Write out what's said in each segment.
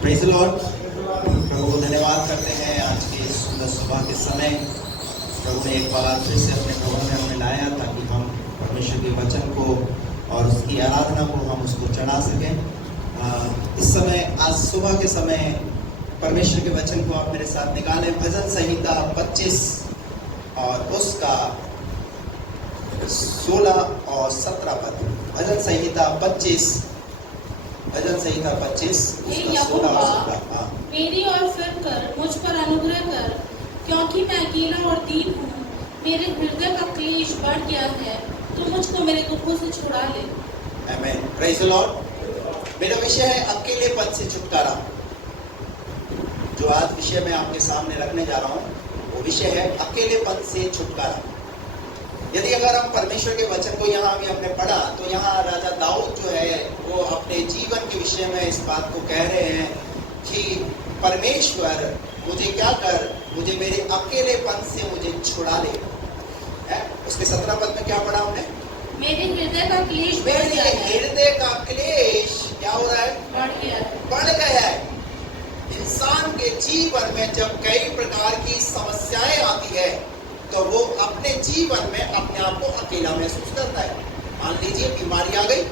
Praise the Lord. प्रभु को धन्यवाद करते हैं आज की इस सुंदर सुबह के समय प्रभु ने एक बार फिर से अपने भवन में हमें लाया ताकि हम परमेश्वर के वचन को और उसकी आराधना को हम उसको चढ़ा सकें। इस समय आज सुबह के समय परमेश्वर के वचन को आप मेरे साथ निकालें। भजन संहिता 25 और उसका 16 और 17 पद। भजन संहिता 25 हे यहोवा, मेरी ओर फिर कर, मुझ पर अनुग्रह कर, क्योंकि मैं अकेला और दीन हूँ। मेरे हृदय का क्लेश बढ़ गया है, तो मुझको मेरे दुखों से छुड़ा ले। आमीन। Praise the Lord. मेरा विषय है अकेलेपन से छुटकारा। जो आज विषय मैं आपके सामने रखने जा रहा हूँ वो विषय है अकेलेपन से छुटकारा। यदि अगर हम परमेश्वर के वचन को यहाँ भी हमने पढ़ा तो यहाँ राजा दाऊद जो है वो अपने जीवन के विषय में इस बात को कह रहे हैं कि परमेश्वर मुझे क्या कर, मुझे मेरे अकेलेपन से मुझे छुड़ा ले। उसके 17 पद में क्या पढ़ा हमने? मेरे हृदय का क्लेश मेरे हृदय का क्लेश क्या हो रहा है? बढ़ गया है। इंसान के जीवन में जब कई प्रकार की समस्याएं आती है तो वो अपने जीवन में अपने आप को अकेला महसूस करता है। मान लीजिए बीमारी आ गई,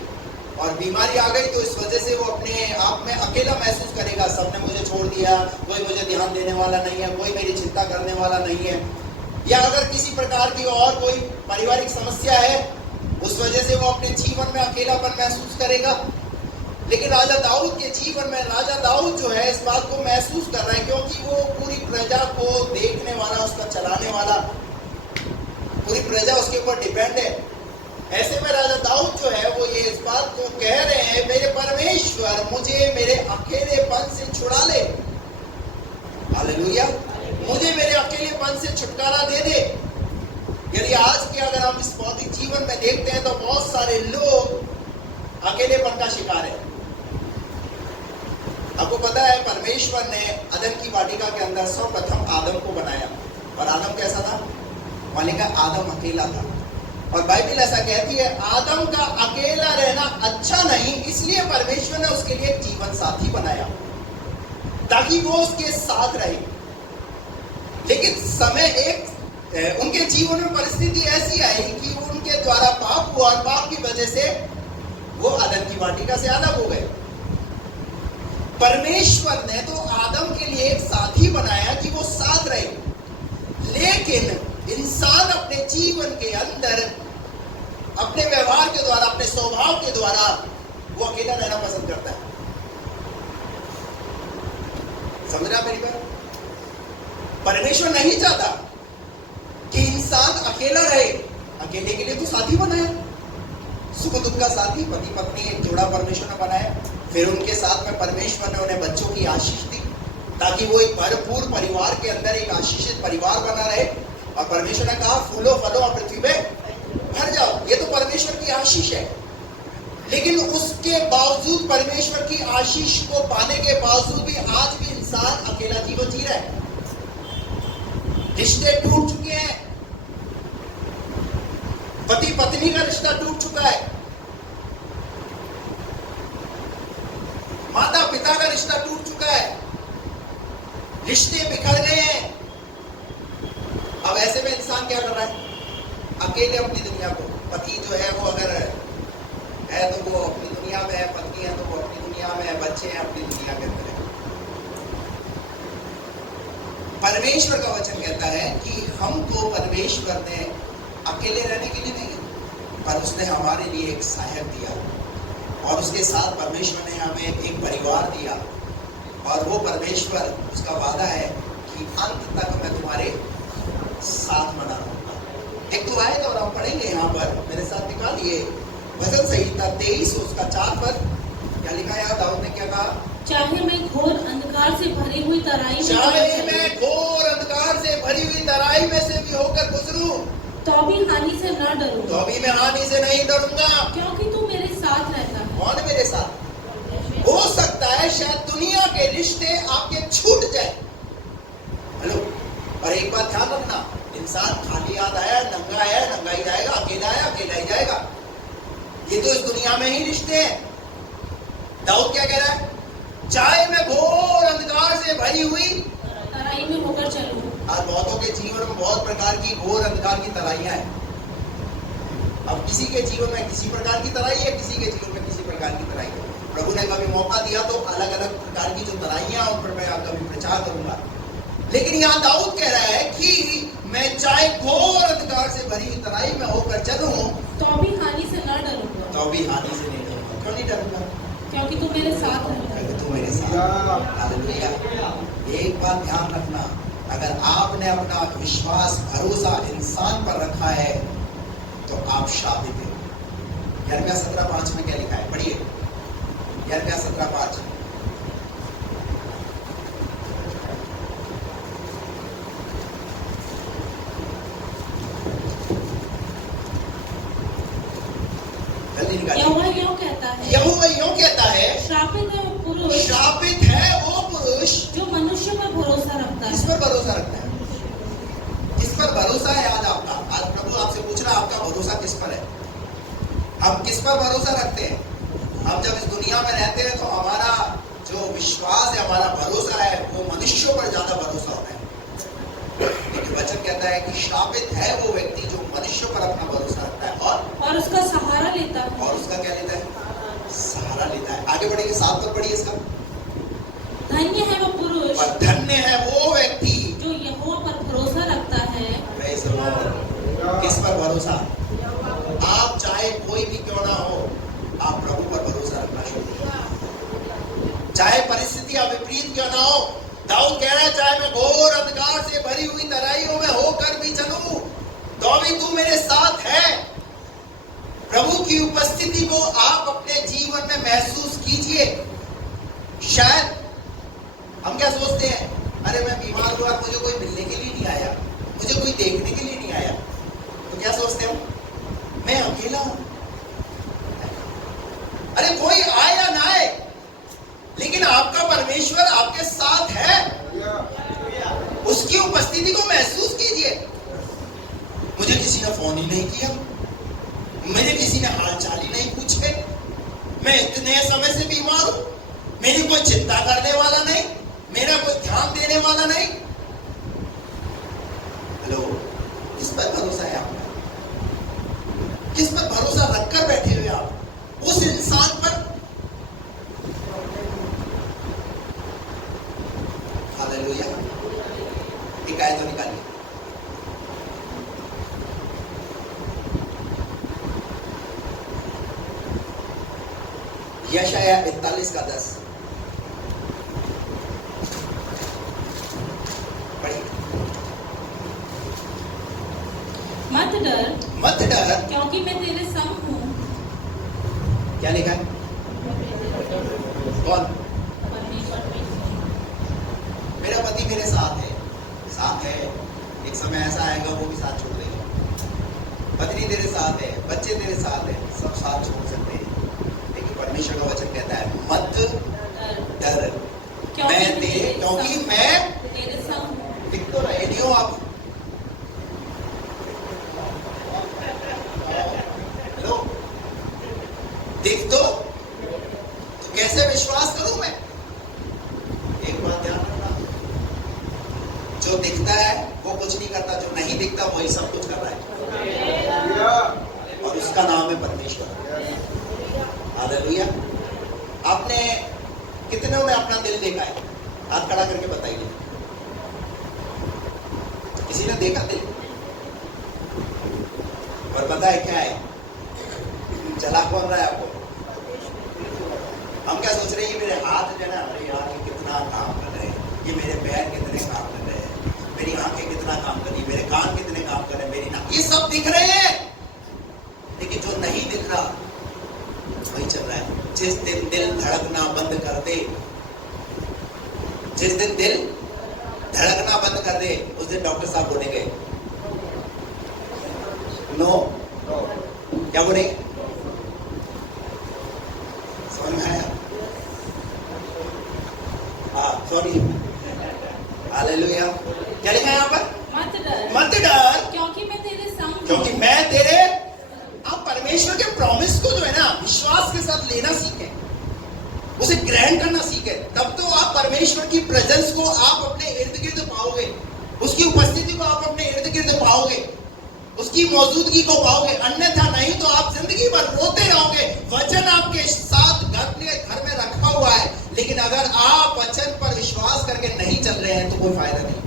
और बीमारी आ गई तो इस वजह से वो अपने आप में अकेला महसूस करेगा। सबने मुझे छोड़ दिया, कोई मुझे ध्यान देने वाला नहीं है, कोई मेरी चिंता करने वाला नहीं है। या अगर किसी प्रकार की और कोई पारिवारिक समस्या है उस वजह से वो अपने जीवन में अकेलापन महसूस करेगा। लेकिन राजा दाऊद के जीवन में राजा दाऊद जो है इस बात को महसूस कर रहा है, क्योंकि वो पूरी प्रजा को देखने वाला, उसका चलाने वाला, पूरी प्रजा उसके ऊपर डिपेंड है। ऐसे में राजा दाऊद जो है वो ये इस बात को कह रहे हैं, मेरे परमेश्वर मुझे मेरे अकेलेपन से छुड़ा ले। हालेलुया। मुझे मेरे अकेलेपन से छुटकारा दे दे। यदि आज के अगर हम इस भौतिक जीवन में देखते हैं तो बहुत सारे लोग अकेलेपन का शिकार है। आपको पता है परमेश्वर ने अदन की वाटिका के अंदर सर्वप्रथम आदम को बनाया, और आदम कैसा था? माने का आदम अकेला था। और बाइबल ऐसा कहती है आदम का अकेला रहना अच्छा नहीं, इसलिए परमेश्वर ने उसके लिए एक जीवन साथी बनाया ताकि वो उसके साथ रहे। लेकिन समय उनके जीवन में परिस्थिति ऐसी आई कि उनके द्वारा पाप हुआ, और पाप की वजह से वो अदन की वाटिका से अलग हो गए। परमेश्वर ने तो आदम के लिए एक साथी बनाया कि वो साथ रहे, लेकिन इंसान अपने जीवन के अंदर अपने व्यवहार के द्वारा, अपने स्वभाव के द्वारा वो अकेला रहना पसंद करता है। समझ रहा मेरी बात? परमेश्वर नहीं चाहता कि इंसान अकेला रहे। अकेले के लिए तो साथी बनाया, सुख दुख का साथी, पति पत्नी एक जोड़ा परमेश्वर ने बनाया। फिर उनके साथ में परमेश्वर ने उन्हें बच्चों की आशीष दी ताकि वो एक भरपूर परिवार के अंदर एक आशीषित परिवार बना रहे। और परमेश्वर ने कहा फूलो फलो और पृथ्वी पे भर जाओ। ये तो परमेश्वर की आशीष है। लेकिन उसके बावजूद, परमेश्वर की आशीष को पाने के बावजूद भी आज भी इंसान अकेला जीवन जी रहा है। रिश्ते टूट चुके हैं, पति पत्नी का रिश्ता टूट चुका है, माता पिता का रिश्ता टूट चुका है, रिश्ते बिखर गए हैं। अब ऐसे में इंसान क्या कर रहा है? अकेले अपनी दुनिया को, पति जो है वो अगर है तो वो अपनी दुनिया में है, पत्नी है तो वो अपनी दुनिया में है, बच्चे हैं अपनी दुनिया के अंदर है। परमेश्वर का वचन कहता है कि हमको परमेश्वर ने अकेले रहने के लिए नहीं, पर उसने हमारे लिए एक सहायक दिया, और उसके साथ परमेश्वर ने हमें एक परिवार दिया। और वो परमेश्वर, उसका वादा है कि अंत तक मैं तुम्हारे साथ बना रहूंगा। एक तो आयत और हम पढ़ेंगे यहाँ पर, मेरे साथ निकालिए भजन संहिता 23 उसका 4 पद। क्या लिखा है? दाऊद ने क्या कहा? चाहे मैं घोर अंधकार से भरी हुई तराई में से भी होकर गुजरूं तो भी हानि से न डरूं, तो भी मैं हानि से नहीं डरूंगा, क्योंकि तू मेरे साथ रहता है। कौन मेरे साथ? हो सकता है शायद दुनिया के रिश्ते आपके छूट जाए। हेलो। और एक बात ध्यान रखना, इंसान खाली हाथ आया, नंगा आया, नंगा ही जाएगा, अकेला आया, अकेला ही जाएगा। ये तो इस दुनिया में ही रिश्ते हैं। दाऊद क्या कह रहा है? चाहे मैं घोर अंधकार से भरी हुई, तराई में होकर चलूं। और बहुतों के जीवन में बहुत प्रकार की घोर अंधकार की तराइयां हैं। अब किसी के जीवन में किसी प्रकार की तराई है, किसी के जीवन में किसी प्रकार की तराई है। प्रभु ने कभी मौका दिया तो अलग अलग प्रकार की जो तराइयां उन पर मैं कभी प्रचार करूंगा। लेकिन यहाँ दाऊद कह रहा है कि मैं चाहे घोर अंधकार से भरी हुई तराई में होकर चलूं, तो भी हानि से न डरूंगा। तो भी हानि से नहीं डरूंगा। क्यों नहीं डरूंगा? क्योंकि तू मेरे साथ है। क्योंकि तू मेरे साथ। हालेलुया। एक बात ध्यान रखना, अगर आपने अपना विश्वास भरोसा इंसान पर रखा है तो आप शापित हैं। यिर्मयाह 17:5 में क्या लिखा है? पढ़िए, यिर्मयाह 17:5। जल्दी निकालिए। यहोवा यूं कहता है, श्रापित है वो पुरुष, श्रापित है वो पुरुष जो मनुष्य पर भरोसा रखता किस है। पर भरोसा रखता है? किस पर भरोसा है आज आपका? आज प्रभु आपसे पूछ रहा है आपका भरोसा किस पर है? हम किस पर भरोसा रखते हैं? हम जब इस दुनिया में रहते हैं तो हमारा जो विश्वास है, हमारा भरोसा है, वो मनुष्यों पर ज्यादा भरोसा होता है। लेकिन वचन कहता है कि श्रापित है वो व्यक्ति जो मनुष्यों पर अपना भरोसा रखता है और उसका सहारा लेता है। और उसका क्या लेता है? सहारा लेता है। आगे बढ़ेंगे, 7 पर पढ़िए इसका। धन्य है वो पुरुष, और धन्य है वो व्यक्ति जो यहोवा पर भरोसा रखता है। Praise the Lord। किस पर भरोसा? आप चाहे कोई भी क्यों ना हो, आप प्रभु पर भरोसा रखना शुरू करें। चाहे परिस्थितियां विपरीत क्यों ना हो, दाऊद कह रहा है चाहे मैं घोर अंधकार से भरी हुई तराइयों में होकर भी चलूं, तो भी तू मेरे साथ है। प्रभु की उपस्थिति को आप अपने जीवन में महसूस कीजिए। शायद हम क्या सोचते हैं, अरे मैं बीमार हुआ, मुझे कोई मिलने के लिए नहीं आया, मुझे कोई देखने के लिए नहीं आया, तो क्या सोचते हो? मैं अकेला हूं। अरे कोई आए या ना आए, लेकिन आपका परमेश्वर आपके साथ है। उसकी उपस्थिति को महसूस कीजिए। मुझे किसी ने फोन ही नहीं किया, मुझे किसी ने हालचाल ही नहीं पूछे, मैं इतने समय से बीमार हूं, मेरी कोई चिंता करने वाला नहीं, मेरा कोई ध्यान देने वाला नहीं। हेलो, किस पर भरोसा है आपका? किस पर भरोसा रखकर बैठे हुए आप? उस इंसान पर। हालेलुया। एक आयत तो निकालिए। यशायाह 41:10 पढ़िए। मत डर, मत डर, क्योंकि मैं तेरे संग हूँ। क्या लिखा है? कौन? मेरा पति मेरे साथ है। साथ है, एक समय ऐसा आएगा वो भी साथ छोड़ देगा। पत्नी तेरे साथ है, बच्चे तेरे साथ है, सब साथ छोड़ सकते हैं, लेकिन परमेश्वर का वचन कहता है मत डर, क्योंकि मैं तेरे संग हूँ। दिख तो रहे नहीं हो आप। हेलो, दिख तो कैसे विश्वास करूं मैं? एक बात ध्यान रखना, जो दिखता है वो कुछ नहीं करता, जो नहीं दिखता वही सब कुछ कर रहा है, और उसका नाम है परमेश्वर। हालेलुया। आपने कितनों ने अपना दिल देखा है? हाथ खड़ा करके बताइए। किसी ने देखा दिल? और पता है क्या है? चला कौन रहा है आपको? हम क्या सोच रहे हैं, ये मेरे हाथ जो है ना, अरे यार ये कितना काम कर रहे हैं, ये मेरे पैर कितने काम कर रहे हैं, मेरी आंखें कितना काम कर रही है, मेरे कान कितने काम कर रहे हैं, मेरी नाक, ये सब दिख रहे हैं, लेकिन जो नहीं दिख रहा वही चल रहा है। जिस दिन दिल धड़कना बंद कर दे, जिस दिन दिल धड़कना बंद कर दे, उस दिन डॉक्टर साहब बोलेंगे नो। क्या बोलेंगे? समझ में आया? हाँ, सॉरी। हालेलुया। क्या लिखा है यहाँ पर? मत डर, क्योंकि मैं तेरे संग हूँ। क्योंकि मैं तेरे। आप परमेश्वर के प्रॉमिस को जो है ना विश्वास के साथ लेना सीखें। उसे ग्रहण करना सीखे, तब तो आप परमेश्वर की प्रेजेंस को आप अपने इर्द गिर्द पाओगे, उसकी उपस्थिति को आप अपने इर्द गिर्द पाओगे, उसकी मौजूदगी को पाओगे। अन्यथा नहीं तो आप जिंदगी भर रोते रहोगे। वचन आपके साथ घर में रखा हुआ है, लेकिन अगर आप वचन पर विश्वास करके नहीं चल रहे हैं तो कोई फायदा नहीं।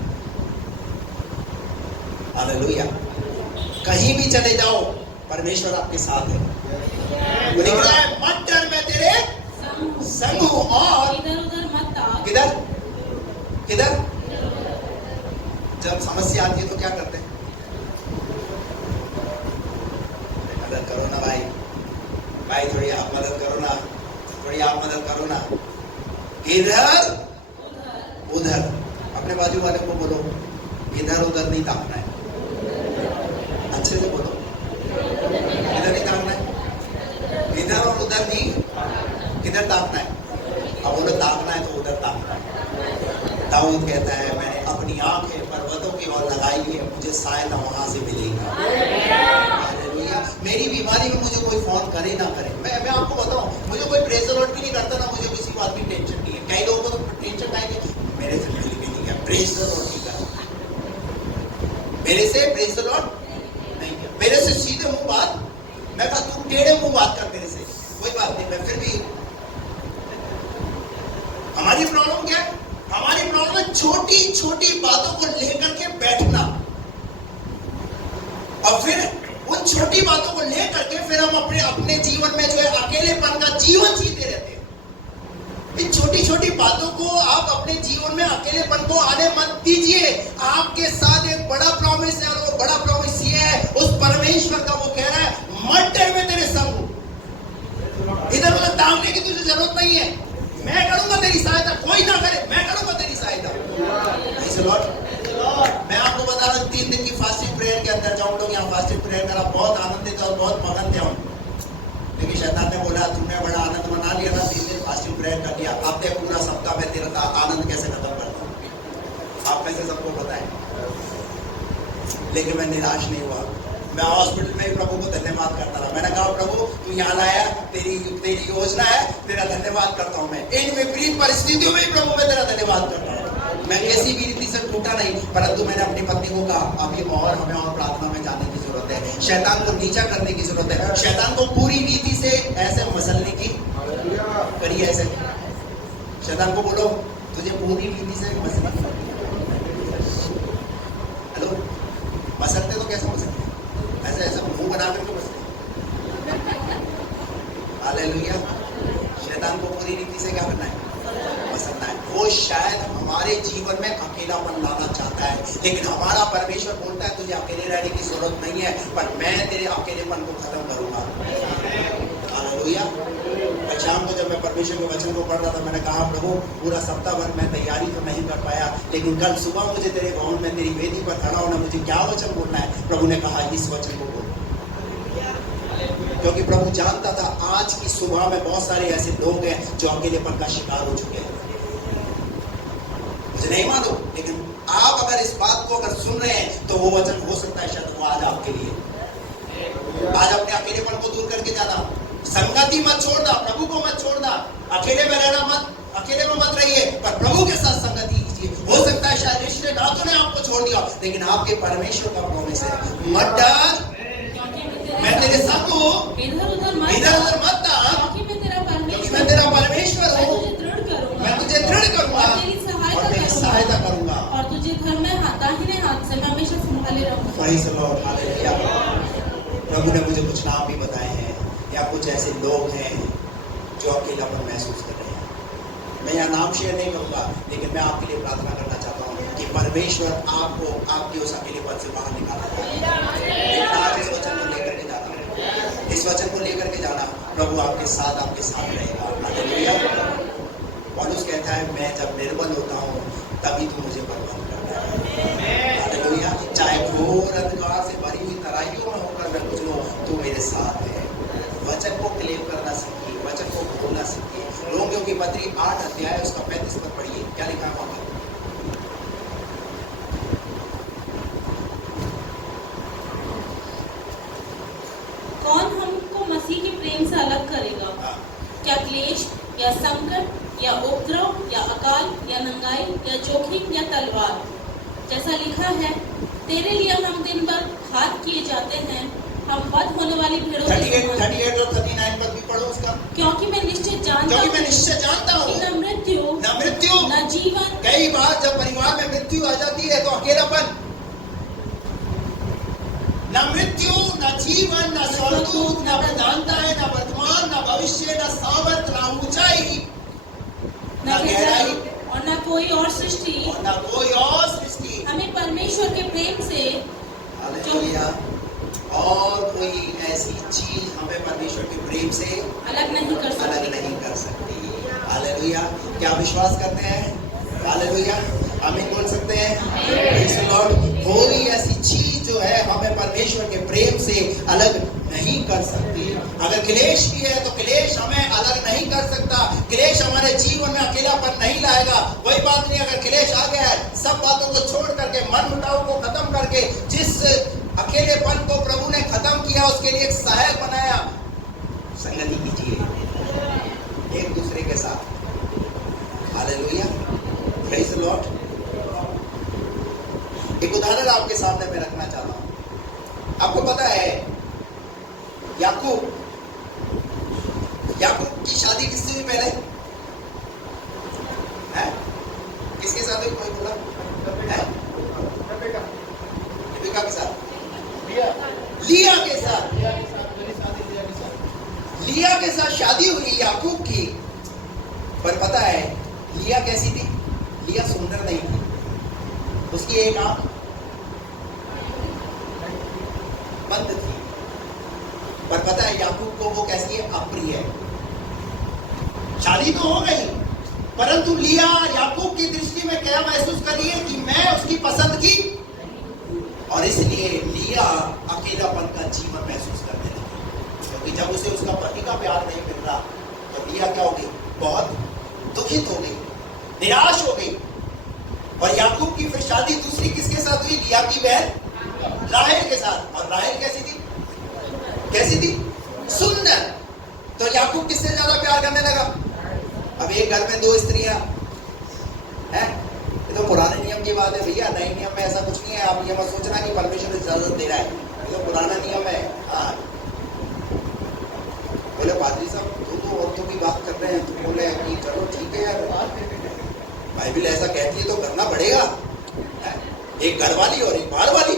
हालेलुया। कहीं भी चले जाओ, परमेश्वर आपके साथ है। वो लिख रहा है, मत डर, मैं तेरे संग हूं। और इधर उधर मत ताक। किधर किधर? जब समस्या आती है तो क्या करते हैं? मदद करो ना भाई, भाई थोड़ी आप मदद करो ना, थोड़ी आप मदद करो ना। इधर उधर, अपने बाजू वाले को बोलो, इधर उधर नहीं ताकना है। अच्छे से बोलो, इधर नहीं ताकना है, इधर और उधर नहीं, किधर ताकना है? अब बोलो ताकना है तो उधर ताकना है। दाऊद कहता है, मैंने अपनी आंखें पर्वतों की ओर लगाई है, मुझे सहायता वहां से मिलेगा। हालेलुया। मेरी बीमारी में मुझे कोई फोन करे ना करे, मैं आपको बताऊं, मुझे कोई प्रेशर लॉट भी नहीं करता ना, मुझे किसी बात की टेंशन नहीं है। कई लोगों को तो टेंशन आएगी, मेरे से मिल भी नहीं है, प्रेशर लॉट नहीं करा, मेरे से प्रेशर लॉट नहीं किया, मेरे से सीधे मुंह बात, मैं कहा तू टेढ़े मुंह बात कर मेरे से, कोई बात नहीं। मैं फिर भी, हमारी प्रॉब्लम क्या है? हमारी प्रॉब्लम है छोटी छोटी बातों को लेकर के बैठना, और फिर उन छोटी बातों को लेकर के फिर हम अपने जीवन में जो है अकेलेपन का जीवन जीते रहते हैं। इन छोटी छोटी बातों को आप अपने जीवन में अकेलेपन को आने मत दीजिए। आपके साथ एक बड़ा प्रॉमिस है, और वो बड़ा प्रॉमिस ये है, उस परमेश्वर का, वो कह रहा है, मत डर, मैं तेरे संग हूं। इधर उधर ताकने की तुझे जरूरत नहीं है, मैं करूंगा तेरी सहायता, कोई ना करे, मैं करूंगा तेरी सहायता। मैं आपको बता रहा हूं, 3 दिन की फास्टिंग प्रेयर के अंदर, जाऊं लोग यहाँ फास्टिंग प्रेयर करा, बहुत आनंदित और बहुत मगन थे हम, लेकिन शैतान ने बोला, तुमने बड़ा आनंद मना लिया ना, 3 दिन फास्टिंग प्रेयर कर लिया, अब देख पूरा सप्ताह में तेरा आनंद कैसे खत्म करता हूं। आप में से सबको पता है, लेकिन मैं निराश नहीं हुआ। मैं हॉस्पिटल में ही प्रभु को धन्यवाद करता रहा। मैंने कहा, प्रभु तू यहाँ लाया, तेरी योजना है, तेरा धन्यवाद करता हूँ। मैं इन विपरीत परिस्थितियों में ही प्रभु मैं तेरा धन्यवाद करता हूँ। मैं किसी भी रीति से टूटा नहीं, परंतु मैंने अपनी पत्नी को कहा, अभी और हमें और प्रार्थना में जाने की जरूरत है, शैतान को नीचा करने की जरूरत है, शैतान को पूरी रीति से ऐसे मसलने की करिए। ऐसे शैतान को बोलो, तुझे पूरी रीति से मसलना। हेलो, मसलते तो कैसे मसलते? ऐसे ऐसे मुंह बना करके बसते। हालेलुया। शैतान को पूरी रीति से क्या करना है? मसलना है। वो शायद हमारे जीवन में अकेलापन लाना चाहता है, लेकिन हमारा परमेश्वर बोलता है, तुझे अकेले रहने की जरूरत नहीं है, पर मैं तेरे अकेलेपन को खत्म करूंगा। हालेलुया। शाम को जब मैं परमेश्वर के वचन को पढ़ रहा था, मैंने कहा, प्रभु पूरा सप्ताह भर मैं तैयारी तो नहीं कर पाया, लेकिन कल सुबह मुझे तेरे ग्राउंड में तेरी वेदी पर खड़ा होना, मुझे क्या वचन बोलना है? प्रभु ने कहा, इस वचन को बोल, क्योंकि प्रभु जानता था आज की सुबह में बहुत सारे ऐसे लोग हैं जो अकेलेपन का शिकार हो चुके हैं। मुझे नहीं मालूम, लेकिन आप अगर इस बात को अगर सुन रहे हैं तो वो वचन हो सकता है शायद वो आज आपके लिए। आज अपने अकेलेपन को दूर करके जाना, संगति मत छोड़ना, प्रभु को मत छोड़ना, अकेले में रहना मत, अकेले में मत रहिए, पर प्रभु के साथ संगति कीजिए। हो सकता है शायद रिश्तेदारों ने आपको छोड़ दिया, लेकिन आपके परमेश्वर का प्रॉमिस है, मत डर, मैं तेरे संग हूं, इधर उधर मत ताक, क्योंकि मैं तेरा परमेश्वर हूं, मैं तुझे दृढ़ करूंगा और तेरी सहायता करूंगा, और तुझे घर में दाहिने हाथ से मैं हमेशा संभाले रहूंगा। Praise the Lord. हालेलुया। प्रभु ने मुझे कुछ नाम भी बताए हैं, या कुछ ऐसे लोग हैं जो अकेलापन महसूस कर रहे हैं। मैं यहाँ नाम शेयर नहीं करूंगा, लेकिन मैं आपके लिए प्रार्थना करना चाहता हूँ कि परमेश्वर आपको आपके उस अकेलेपन से बाहर निकालेगा। लेकिन आज इस वचन को लेकर के जाना, इस वचन को लेकर के जाना, प्रभु आपके साथ रहेगा। हालेलुया। पौलुस कहता है, मैं जब निर्बल होता हूँ तभी तू मुझे बलवान करता है। हालेलुया। चाहे घोर अंधकार से भरी हुई तराइयों में होकर मैं गुजरूं, तू मेरे साथ है। वचन को क्लेम करना सीखिए, वचन को बोलना सीखिए। रोमियो की पत्री 8 अध्याय उसका 35 पद पढ़िए, क्या लिखा है वहां पर? कौन हमको मसीह के प्रेम से अलग करेगा? क्या क्लेश या संकट या उपद्रव या अकाल या नंगाई या जोखिम या तलवार, जैसा लिखा है, तेरे लिए हम दिन भर घात किए जाते हैं, हम वध होने वाली भेड़ों के 38 और 39 पद भी पढ़ो उसका। क्योंकि मैं निश्चय जानता क्योंकि हूँ मैं निश्चय जानता हूँ कि न मृत्यु न जीवन। कई बार जब परिवार में मृत्यु आ जाती है तो अकेलापन, न मृत्यु न जीवन न स्वर्गदूत न प्रधानताएं न वर्तमान न भविष्य न सामर्थ न ऊंचाई न गहराई और न कोई और सृष्टि और न कोई और सृष्टि हमें परमेश्वर के प्रेम से हालेलुया और कोई ऐसी चीज हमें परमेश्वर के प्रेम से अलग नहीं कर सकती। हालेलुया, क्या विश्वास करते हैं? हालेलुया, आमीन बोल सकते हैं? Praise the Lord. कोई ऐसी चीज जो है हमें परमेश्वर के प्रेम से अलग नहीं कर सकती। अगर क्लेश भी है तो क्लेश हमें अलग नहीं कर सकता। क्लेश हमारे जीवन में अकेलापन नहीं लाएगा। कोई बात नहीं, अगर क्लेश आ गया है, सब बातों को छोड़ करके, मन मुटाव को खत्म करके, जिस अकेलेपन को प्रभु ने खत्म किया उसके लिए एक सहायक बनाया। संगति कीजिए एक दूसरे के साथ। Hallelujah, praise the Lord. एक उदाहरण आपके सामने मैं रखना चाहता हूं। आपको पता है याकूब की शादी किससे हुई पहले? है? किसके साथ हुई? कोई बोला? है? रिबेका के साथ? लिया के साथ। लिया के साथ शादी हुई याकूब की। पर पता है लिया कैसी थी? लिया सुंदर नहीं थी। उसकी एक आंख बंद थी। पर पता है याकूब को वो कैसी है? अप्रिय। शादी तो हो गई, परंतु लिया याकूब की दृष्टि में क्या महसूस कर रही है कि मैं उसकी पसंद की, और इसलिए लिया अकेलापन का जीवन महसूस करने लगी। क्योंकि जब उसे उसका पति का प्यार नहीं मिल रहा तो लिया क्या हो गई? बहुत दुखित हो गई, निराश हो गई। और याकूब की फिर शादी दूसरी किसके साथ हुई? लिया की बहन राहेल के साथ। और राहेल कैसी थी? कैसी थी? सुंदर। तो याकूब किससे ज्यादा प्यार करने लगा? अब एक घर में दो स्त्रियां हैं, ये तो पुराने नियम की बात है भैया। नए नियम में ऐसा कुछ नहीं है। आप ये मत सोचना कि परमेश्वर इजाजत दे रहा है, ये तो पुराना नियम है। हाँ, बोले पादरी साहब दो औरतों की बात कर रहे हैं, तो बोले कि चलो ठीक है यार, बाइबल ऐसा कहती है तो करना पड़ेगा। एक घर वाली और एक बाहर वाली।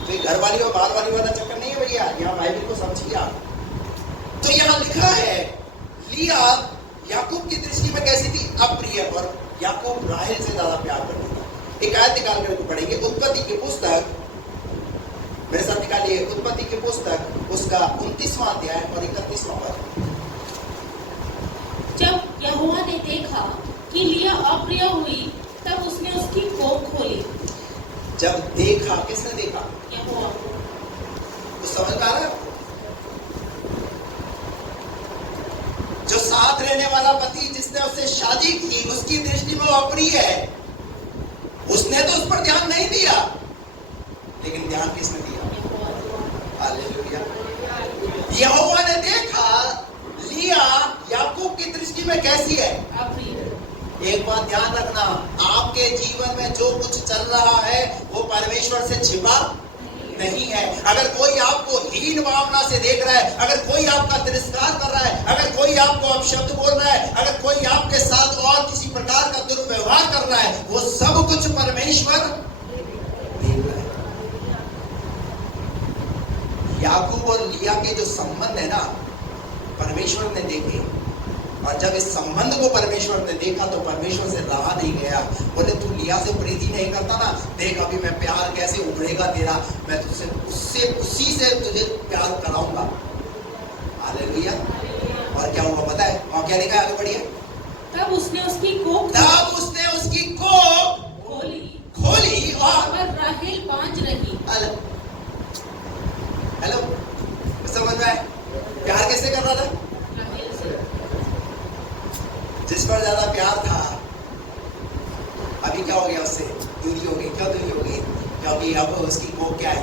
तो घर वाली और बाहर वाली वाला चक्कर नहीं है भैया, यहाँ बाइबल को समझिए आप। तो यहाँ लिखा है लिया याकूब की दृष्टि में कैसी थी? अप्रिय। और याकूब राहेल से ज्यादा प्यार करता था। एक आयत निकाल कर पढ़ेंगे, उत्पत्ति की पुस्तक, मेरे साथ निकालिए, उत्पत्ति की पुस्तक उसका 29वां अध्याय और 31वां पद। जब यहोवा ने देखा कि लिया अप्रिय हुई, तब उसने उसकी कोख खोली। जब देखा, किसने देखा? यहोवा। तो समझ में आ रहा है? जो साथ रहने वाला पति जिसने उससे शादी की, उसकी दृष्टि में वो अप्रिय है। उसने तो उस पर ध्यान नहीं दिया, लेकिन ध्यान किसने दिया? हालेलुया। यहोवा ने देखा लिया याकूब की दृष्टि में कैसी है? अप्रिय। एक बात ध्यान रखना, आपके जीवन में जो कुछ चल रहा है वो परमेश्वर से छिपा नहीं है। अगर कोई आपको हीन भावना से देख रहा है, अगर कोई आपका तिरस्कार कर रहा है, अगर कोई आपको अपशब्द बोल रहा है, अगर कोई आपके साथ और किसी प्रकार का दुर्व्यवहार कर रहा है, वो सब कुछ परमेश्वर देख रहा है। याकूब और लिया के जो संबंध है ना, परमेश्वर ने देखे। और जब इस संबंध को परमेश्वर ने देखा तो परमेश्वर से रहा नहीं गया। बोले तू लिया से प्रीति नहीं करता ना, देख अभी मैं प्यार कैसे उभरेगा तेरा, मैं तुझसे उसी से तुझे प्यार कराऊंगा। हालेलुया। और क्या हुआ पता है? वहां क्या लिखा है? आगे बढ़िए। तब उसने उसकी कोख खोली और राहेल बांझ रही। हेलो, समझ में आए? प्यार कैसे कर रहा था? जिस पर ज्यादा प्यार था, अभी क्या हो गया? उससे दूरी हो गई। क्यों दूरी हो गई? क्योंकि अब उसकी कोख क्या है?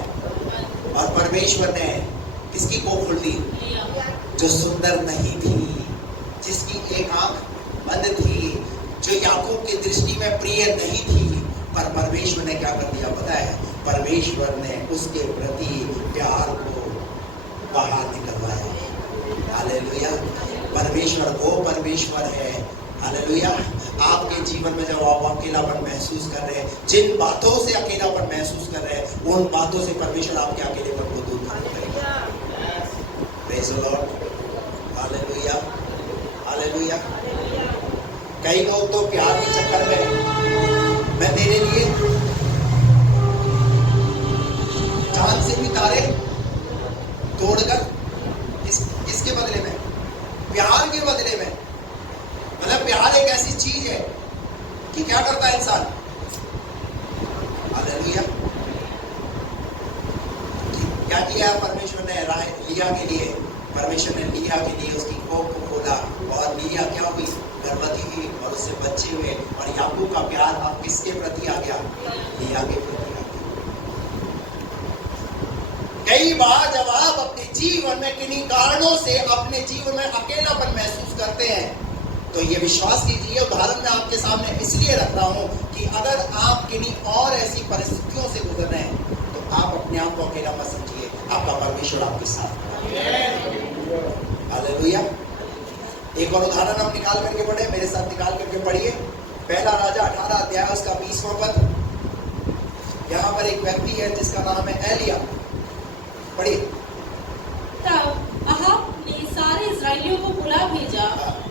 और परमेश्वर ने किसकी कोख खोल दी? जो सुंदर नहीं थी, जिसकी एक आंख बंद थी, जो याकूब की दृष्टि में प्रिय नहीं थी, पर परमेश्वर ने क्या कर दिया पता है? परमेश्वर ने उसके प्रति प्यार को बाहर निकलवाया। हालेलुया। परमेश्वर वो परमेश्वर है। हालेलुया। आपके जीवन में जब आप अकेलापन महसूस कर रहे हैं, जिन बातों से अकेलापन महसूस कर रहे हैं, उन बातों से परमेश्वर आपके अकेलेपन को दूर करेगा। Praise the Lord. Hallelujah, hallelujah. कई लोग तो प्यार के चक्कर में, मैं तेरे लिए चांद से भी तारे तोड़कर, इसके बदले में, प्यार के बदले में, मतलब प्यार एक ऐसी चीज है कि क्या करता है इंसान? हालेलुया। क्या किया परमेश्वर ने लिया के लिए? परमेश्वर ने लिया के लिए उसकी कोख को खोला, और लिया क्या हुई? गर्भवती हुई, और उससे बच्चे हुए, और याकूब का प्यार अब किसके प्रति आ गया? लिया के प्रति आ गया। कई बार जब आप अपने जीवन में किन्हीं कारणों से अपने जीवन में अकेलापन महसूस करते हैं, तो ये विश्वास कीजिए, उदाहरण मैं आपके सामने इसलिए रख रहा हूं कि अगर आप किन्हीं और ऐसी परिस्थितियों से गुजर रहे हैं, तो आप अपने आप को अकेला मत समझिए, आपका परमेश्वर आपके साथ। हालेलुया। एक और उदाहरण हम निकाल करके पढ़े, मेरे साथ निकाल करके पढ़िए। पहला राजा 18 अध्याय उसका 20वां पद। यहाँ पर एक व्यक्ति है जिसका नाम है एलिया। पढ़िए। तब अहाब ने सारे इस्राएलियों को बुला भेजा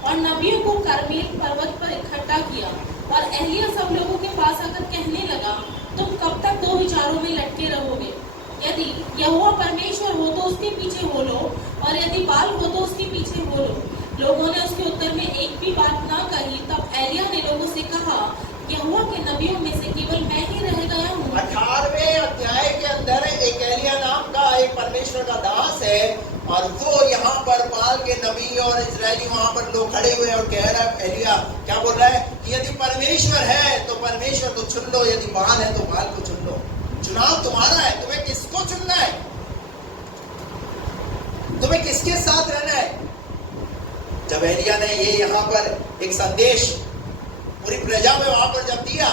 और नबियों को कर्मेल पर्वत पर इकट्ठा किया, और एलिया सब लोगों के पास आकर कहने लगा, तुम कब तक दो विचारों में लटके रहोगे? यदि यहोवा परमेश्वर हो तो उसके पीछे हो लो, और यदि बाल हो तो उसके पीछे हो लो। लोगों ने उसके उत्तर में एक भी बात ना कही। तब एलिया ने लोगों से कहा, यहोवा के नबियों में से केवल मैं ही रह गया हूँ। 18वें अध्याय के अंदर एक एलिया नाम का एक परमेश्वर का दास है, और वो यहाँ पर बाल के नबी और इजरायली वहां पर लोग खड़े हुए और कह रहा है, एलिया क्या बोल रहा है कि यदि परमेश्वर है तो परमेश्वर को चुन लो, यदि बाल है तो बाल को चुन लो। चुनाव तुम्हारा है, तुम्हें किसको चुनना है, तुम्हें किसके साथ रहना है। जब एलिया ने ये यहाँ पर एक संदेश पूरी प्रजा में वहां पर जब दिया,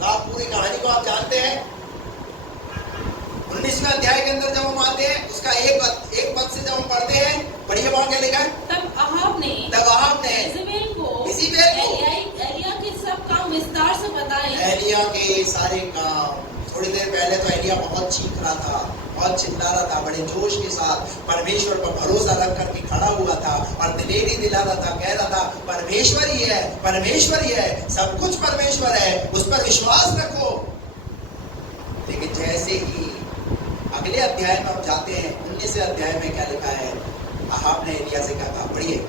तो आप पूरी कहानी को आप जानते हैं। 19वें अध्याय के अंदर जब हम आते हैं, उसका एक पद से जब हम पढ़ते हैं, पढ़िए वहां क्या लिखा है? तब अहाब ने इज़ेबेल को एलिया के सब काम विस्तार से बताए। एलिया के सारे काम। थोड़ी देर पहले तो एलिया बहुत चीख रहा था, बहुत चिल्ला रहा था, बड़े जोश के साथ परमेश्वर पर भरोसा रख करके खड़ा हुआ था और दिलेरी दिला रहा था, कह रहा था परमेश्वर ही है, परमेश्वर ही है, सब कुछ परमेश्वर है, उस पर विश्वास रखो। लेकिन जैसे ही अगले अध्याय में हम जाते हैं, 19वें अध्याय में क्या लिखा है? अहाब ने एलिया से कहा, पढ़िए।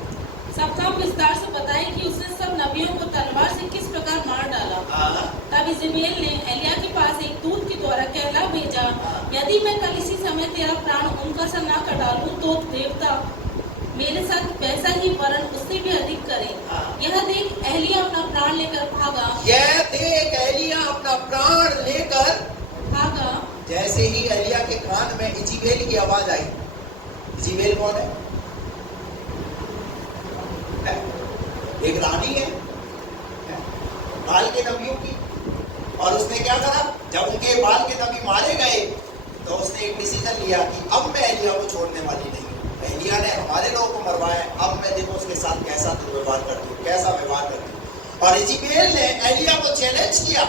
सब काम विस्तार से बताए कि उसने सब नबियों को तलवार से किस प्रकार मार डाला। तब इज़ेबेल ने एलिया के पास एक दूत के द्वारा कहला भेजा, यदि मैं कल इसी समय तेरा प्राण उनका सा ना कटा लूं, तो देवता मेरे साथ वैसा ही वरन उससे भी अधिक करे। यह देख एलिया अपना प्राण लेकर भागा। यह देख एलिया अपना प्राण लेकर भागा। जैसे ही एलिया के कान में इज़ेबेल की आवाज आई। इज़ेबेल कौन है? एक रानी है बाल के नबियों की। और उसने क्या करा? जब उनके बाल के नबी मारे गए, तो उसने एक डिसीजन लिया कि अब मैं एलिया को छोड़ने वाली नहीं हूँ। एलिया ने हमारे लोगों को मरवाया, अब मैं देखो उसके साथ कैसा दुर्व्यवहार करती हूँ, कैसा व्यवहार करती हूँ। और इज़ेबेल ने एलिया को चैलेंज किया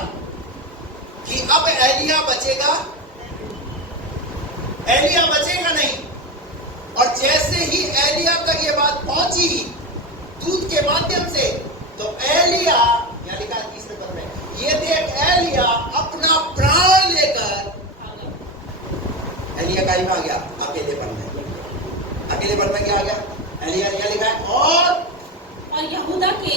कि अब एलिया बचेगा, एलिया बचेगा नहीं। और जैसे ही एलिया तक ये बात पहुंची दूत के माध्यम से, तो एलिया, यहाँ लिखा है 30वें पद में, ये देख एलिया अपना प्राण लेकर एलिया काई में आ गया, अकेलेपन में। अकेलेपन में क्या आ गया? एलिया यहाँ लिखा है और यहूदा के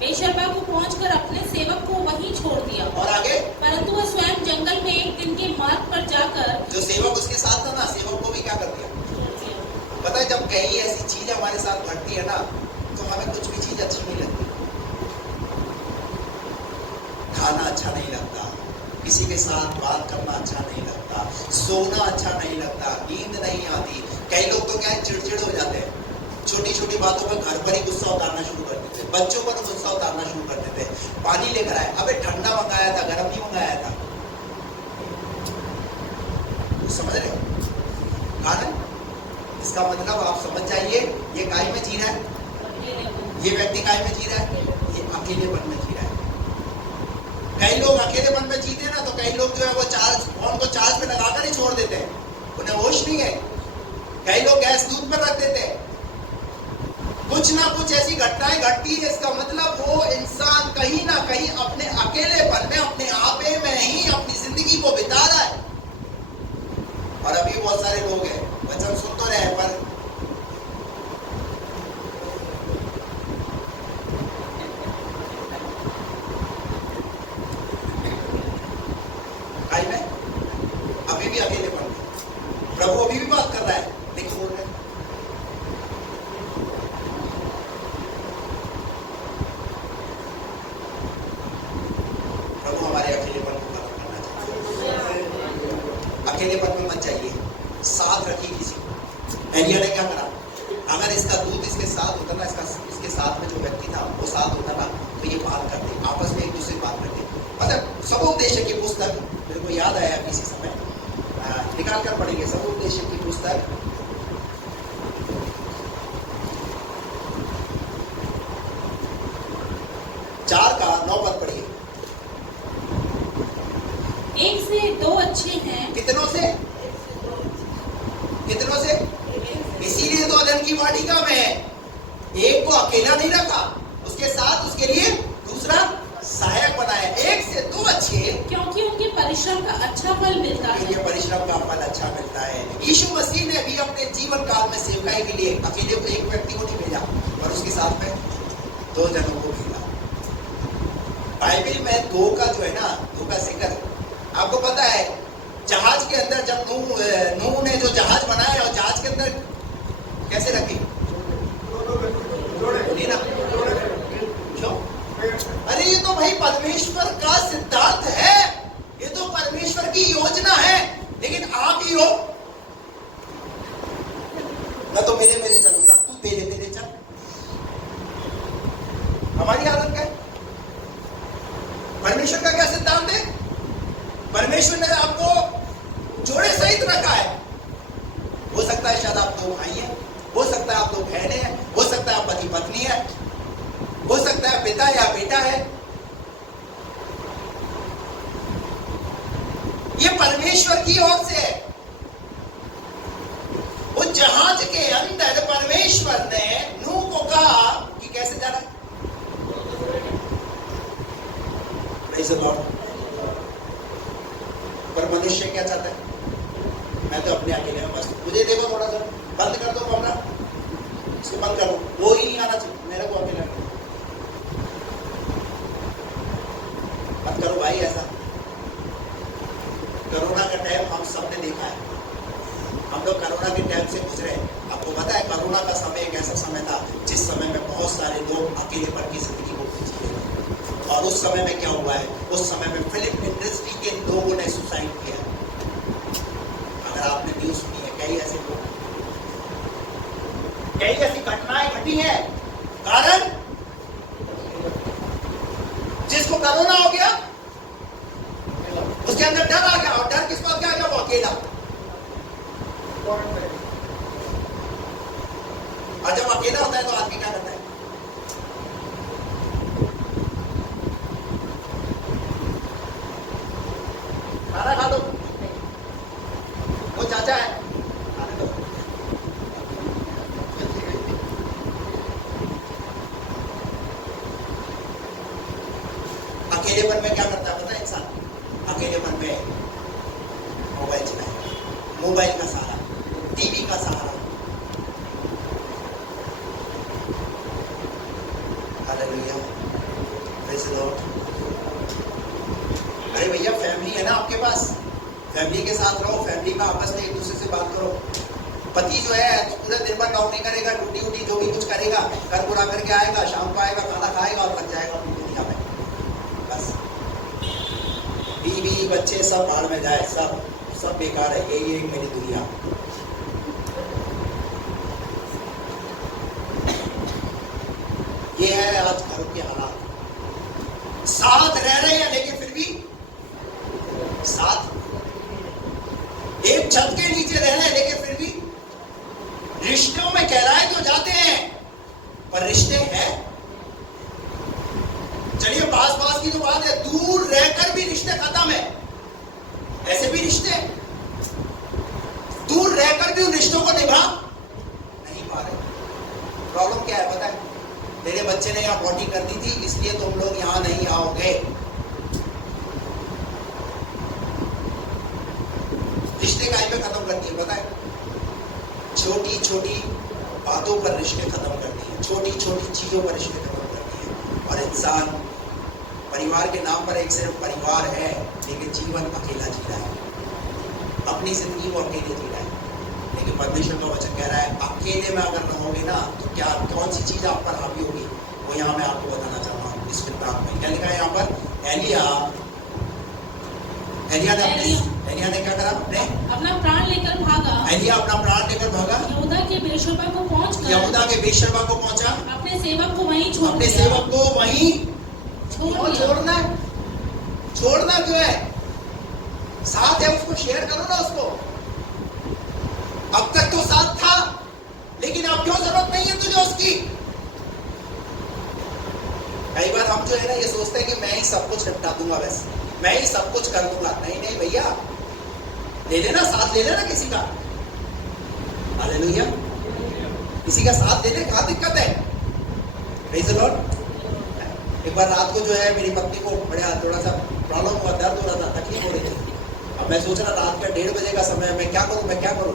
बेशर्बा को पहुंचकर अपने सेवक को वहीं छोड़ दिया। और आगे? परंतु वह स्वयं जंगल में एक दिन के मार्ग पर जाकर, जो सेवक उसके साथ था ना, सेवक को भी क्या कर दिया? पता है, जब कहीं ऐसी चीज हमारे साथ घटती है ना, तो हमें कुछ भी चीज अच्छी नहीं लगती। खाना अच्छा नहीं लगता, किसी के साथ बात करना अच्छा नहीं लगता, सोना अच्छा नहीं लगता, नींद नहीं आती। कई लोग तो क्या चिड़चिड़ हो जाते हैं। छोटी छोटी बातों पर घर पर ही गुस्सा उतारना शुरू कर देते, बच्चों पर गुस्सा उतारना शुरू कर देते। पानी लेकर आए, अबे ठंडा मंगाया था, गर्म नहीं मंगाया था। समझ रहे हो कारण? इसका मतलब आप समझ जाइए, ये काय में जी रहा है, ये व्यक्ति काय में जी रहा है, ये अकेलेपन में जी रहा है। कई लोग अकेलेपन में जीते ना, तो कई लोग जो है वो फोन को चार्ज पे लगाकर ही छोड़ देते हैं, उन्हें होश नहीं है। कई लोग गैस दूध पर रख देते हैं। कुछ ना कुछ ऐसी घटनाएं घटती है, इसका मतलब वो इंसान कहीं ना कहीं अपने अकेलेपन में, अपने आपे में ही अपनी जिंदगी को बिता रहा है। और अभी बहुत सारे लोग हैं, वचन सुन तो रहे हैं पर में अभी भी अकेलेपन में। प्रभु अभी भी बात कर रहा है, लेकिन बोल रहे प्रभु हमारे अकेलेपन को खत्म करना चाहते हैं। अकेलेपन में मत जाइए, साथ रखिए किसी को। एलिया ने क्या करा? अगर इसका दूध इसके साथ होता ना, इसके साथ में जो व्यक्ति था वो साथ होता ना, तो ये बात करते, आपस में एक दूसरे बात करते। मतलब सबोपदेश की पुस्तक मेरे को याद आया किसी समय, निकाल कर पढ़ेंगे। सबोपदेश की पुस्तक 4:9 पढ़िए। 1 से 2 अच्छे हैं। कितनों से? कितनों से? इसीलिए तो अदन की वाटिका में एक को अकेला नहीं रखा, उसके साथ उसके लिए दूसरा सहायक बनाया। 1 से 2 अच्छे, क्योंकि उनके परिश्रम का अच्छा फल मिलता है। उनके परिश्रम का फल अच्छा मिलता है। यीशु मसीह ने भी अपने जीवन काल में सेवकाई के लिए अकेले को एक व्यक्ति को नहीं भेजा, और उसके साथ में 2 जनों को भेजा। बाइबल में 2 का जो है ना, 2 का जिक्र आपको पता है। जहाज के अंदर जब नूह ने जो जहाज बनाया, और जहाज के अंदर कैसे रखे? नहीं ना? क्यों? अरे ये तो भाई परमेश्वर का सिद्धांत है, ये तो परमेश्वर की योजना है। लेकिन आप ही हो, मैं तो मेरे चलूंगा, तू तेरे चल। हमारी आदत क्या है? परमेश्वर का क्या सिद्धांत है? परमेश्वर ने आपको जोड़े सहित रखा है। हो सकता है शायद आप 2 भाई हैं, हो सकता है आप 2 बहनें हैं, हो सकता है आप पति पत्नी है, हो सकता है पिता या बेटा है। ये परमेश्वर की ओर से है। उस जहाज के अंदर परमेश्वर ने नूह को कहा कि कैसे जाना है। Praise the Lord। पर मनुष्य क्या चाहता है? मैं तो अपने अकेले में बस, मुझे देखो थोड़ा सा, बंद कर दो कमरा, इसको बंद कर दो, वो ही नहीं आना चाहिए, मेरे को अकेला मत करो भाई। ऐसा कोरोना का टाइम हम सब ने देखा है, हम लोग कोरोना के टाइम से गुजरे। आपको पता है कोरोना का समय एक ऐसा समय था जिस समय में बहुत सारे लोग अकेलेपन की जिंदगी को जी रहे थे। और उस समय में क्या हुआ है? उस समय में फिल्म इंडस्ट्री के लोगों ने सुसाइड किया। अगर आपने न्यूज सुनी है, कई ऐसे लोग, कई ऐसी घटनाएं घटी हैं। कारण जिसको कोरोना हो गया उसके अंदर डर आ गया, और डर किस बात का आ गया? वो अकेला। और जब अकेला होता है तो आदमी क्या करता है? खाना खा दो, वो चाचा है, खाने दो। अकेलेपन में क्या करता है पता है इंसान? अकेलेपन में मोबाइल चलाए, मोबाइल का सहारा, टीवी का सहारा। Hallelujah, praise the Lord. अरे भैया फैमिली है ना आपके पास, फैमिली के साथ रहो, फैमिली में आपस में एक दूसरे से बात करो। पति जो है पूरा दिन भर नौकरी करेगा, ड्यूटी उटी जो भी कुछ करेगा, घर पूरा करके आएगा, शाम को आएगा, खाना खाएगा और लग जाएगा अपनी दुनिया में। बस बीवी बच्चे सब बाहर में जाए, सब बेकार है। यही एक मेरी दुनिया। ये है आज घरों के हालात। साथ रह रहे हैं लेकिन फिर भी साथ, एक छत के नीचे रह रहे हैं लेकिन फिर भी रिश्तों में गहराई तो जाते हैं पर रिश्ते हैं। चलिए पास की तो बात है, दूर रहकर भी रिश्ते खत्म है, ऐसे भी रिश्ते दूर रहकर भी उन रिश्तों को निभा नहीं पा रहे। प्रॉब्लम क्या है पता है? मेरे बच्चे ने यहाँ पॉटी कर दी थी इसलिए तुम लोग यहां नहीं आओगे। रिश्ते काहे पे खत्म करती है पता है? छोटी छोटी बातों पर रिश्ते खत्म करती है, छोटी छोटी चीजों पर रिश्ते खत्म करती है। और इंसान परिवार के नाम पर एक सिर्फ परिवार है लेकिन जीवन अकेला जी रहा है, अपनी जिंदगी को अकेले जी रहा है। लेकिन परमेश्वर का वचन कह रहा है अकेले में अगर रहोगे ना तो क्या कौन सी चीज आप पर हावी होगी, वो यहाँ मैं आपको बताना चाहता हूँ। इस किताब में क्या लिखा है यहाँ पर? एलिया ने क्या करा? अपना प्राण लेकर भागा। एलिया अपना प्राण लेकर भागा, यहूदा के बेरशेबा को पहुंचकर यहूदा के बेरशेबा को पहुंचा, अपने सेवक को वहीं छोड़ अपने दिया। सेवक को वहीं छोड़ दिया। छोड़ना है। छोड़ना क्यों है? साथ है उसको शेयर करो ना उसको। अब तक तो साथ था लेकिन अब क्यों जरूरत नहीं है तुझे उसकी? कई बार हम जो है ना ये सोचते हैं कि मैं ही सब कुछ निपटा दूंगा, वैसे मैं ही सब कुछ कर दूंगा। नहीं नहीं भैया, ले लेना साथ, ले लेना किसी का। हालेलुया, किसी का साथ लेने क्या दिक्कत है? Praise the Lord. एक बार रात को जो है मेरी पत्नी को बड़ा थोड़ा सा प्रॉब्लम हुआ, दर्द हो रहा था, तकलीफ हो रही थी। अब मैं सोच रहा रात का 1:30 बजे का समय, मैं क्या करूं?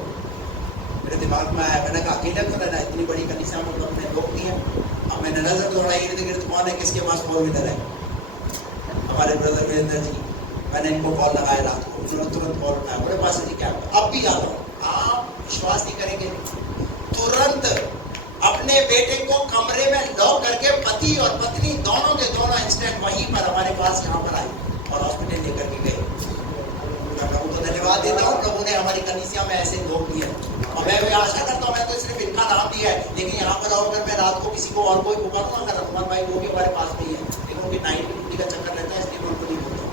मेरे दिमाग में आया, मैंने कहा अकेला क्यों रहना, इतनी बड़ी कंडीशन में अपने लोग नहीं है। अब मैंने नजर दौड़ाई, इर्द गिर्द कौन है, किसके पास फोर व्हीलर है? हमारे ब्रदर वीरेंद्र जी, मैंने इनको कॉल लगाया रात को, उन्होंने तुरंत कॉल उठाया, मेरे पास जी क्या अब भी आता हूँ। आप विश्वास नहीं करेंगे, तुरंत अपने बेटे को कमरे में लॉक करके पति और पत्नी दोनों के दोनों इंस्टेंट वहीं पर हमारे पास यहाँ पर आए और हॉस्पिटल लेकर के गए। प्रभु को धन्यवाद देता हूँ, प्रभु ने हमारी कलीसिया में ऐसे लोग दिए। और मैं आशा करता हूँ, मैं तो सिर्फ इनका नाम दिया है, लेकिन यहाँ पर अगर मैं रात को किसी को और कोई पुकारूंगा, अगर रघुमान भाई वो भी हमारे पास नहीं है, लेकिन उनकी नाइट ड्यूटी का चक्कर रहता है इसलिए मैं उनको नहीं बोलता।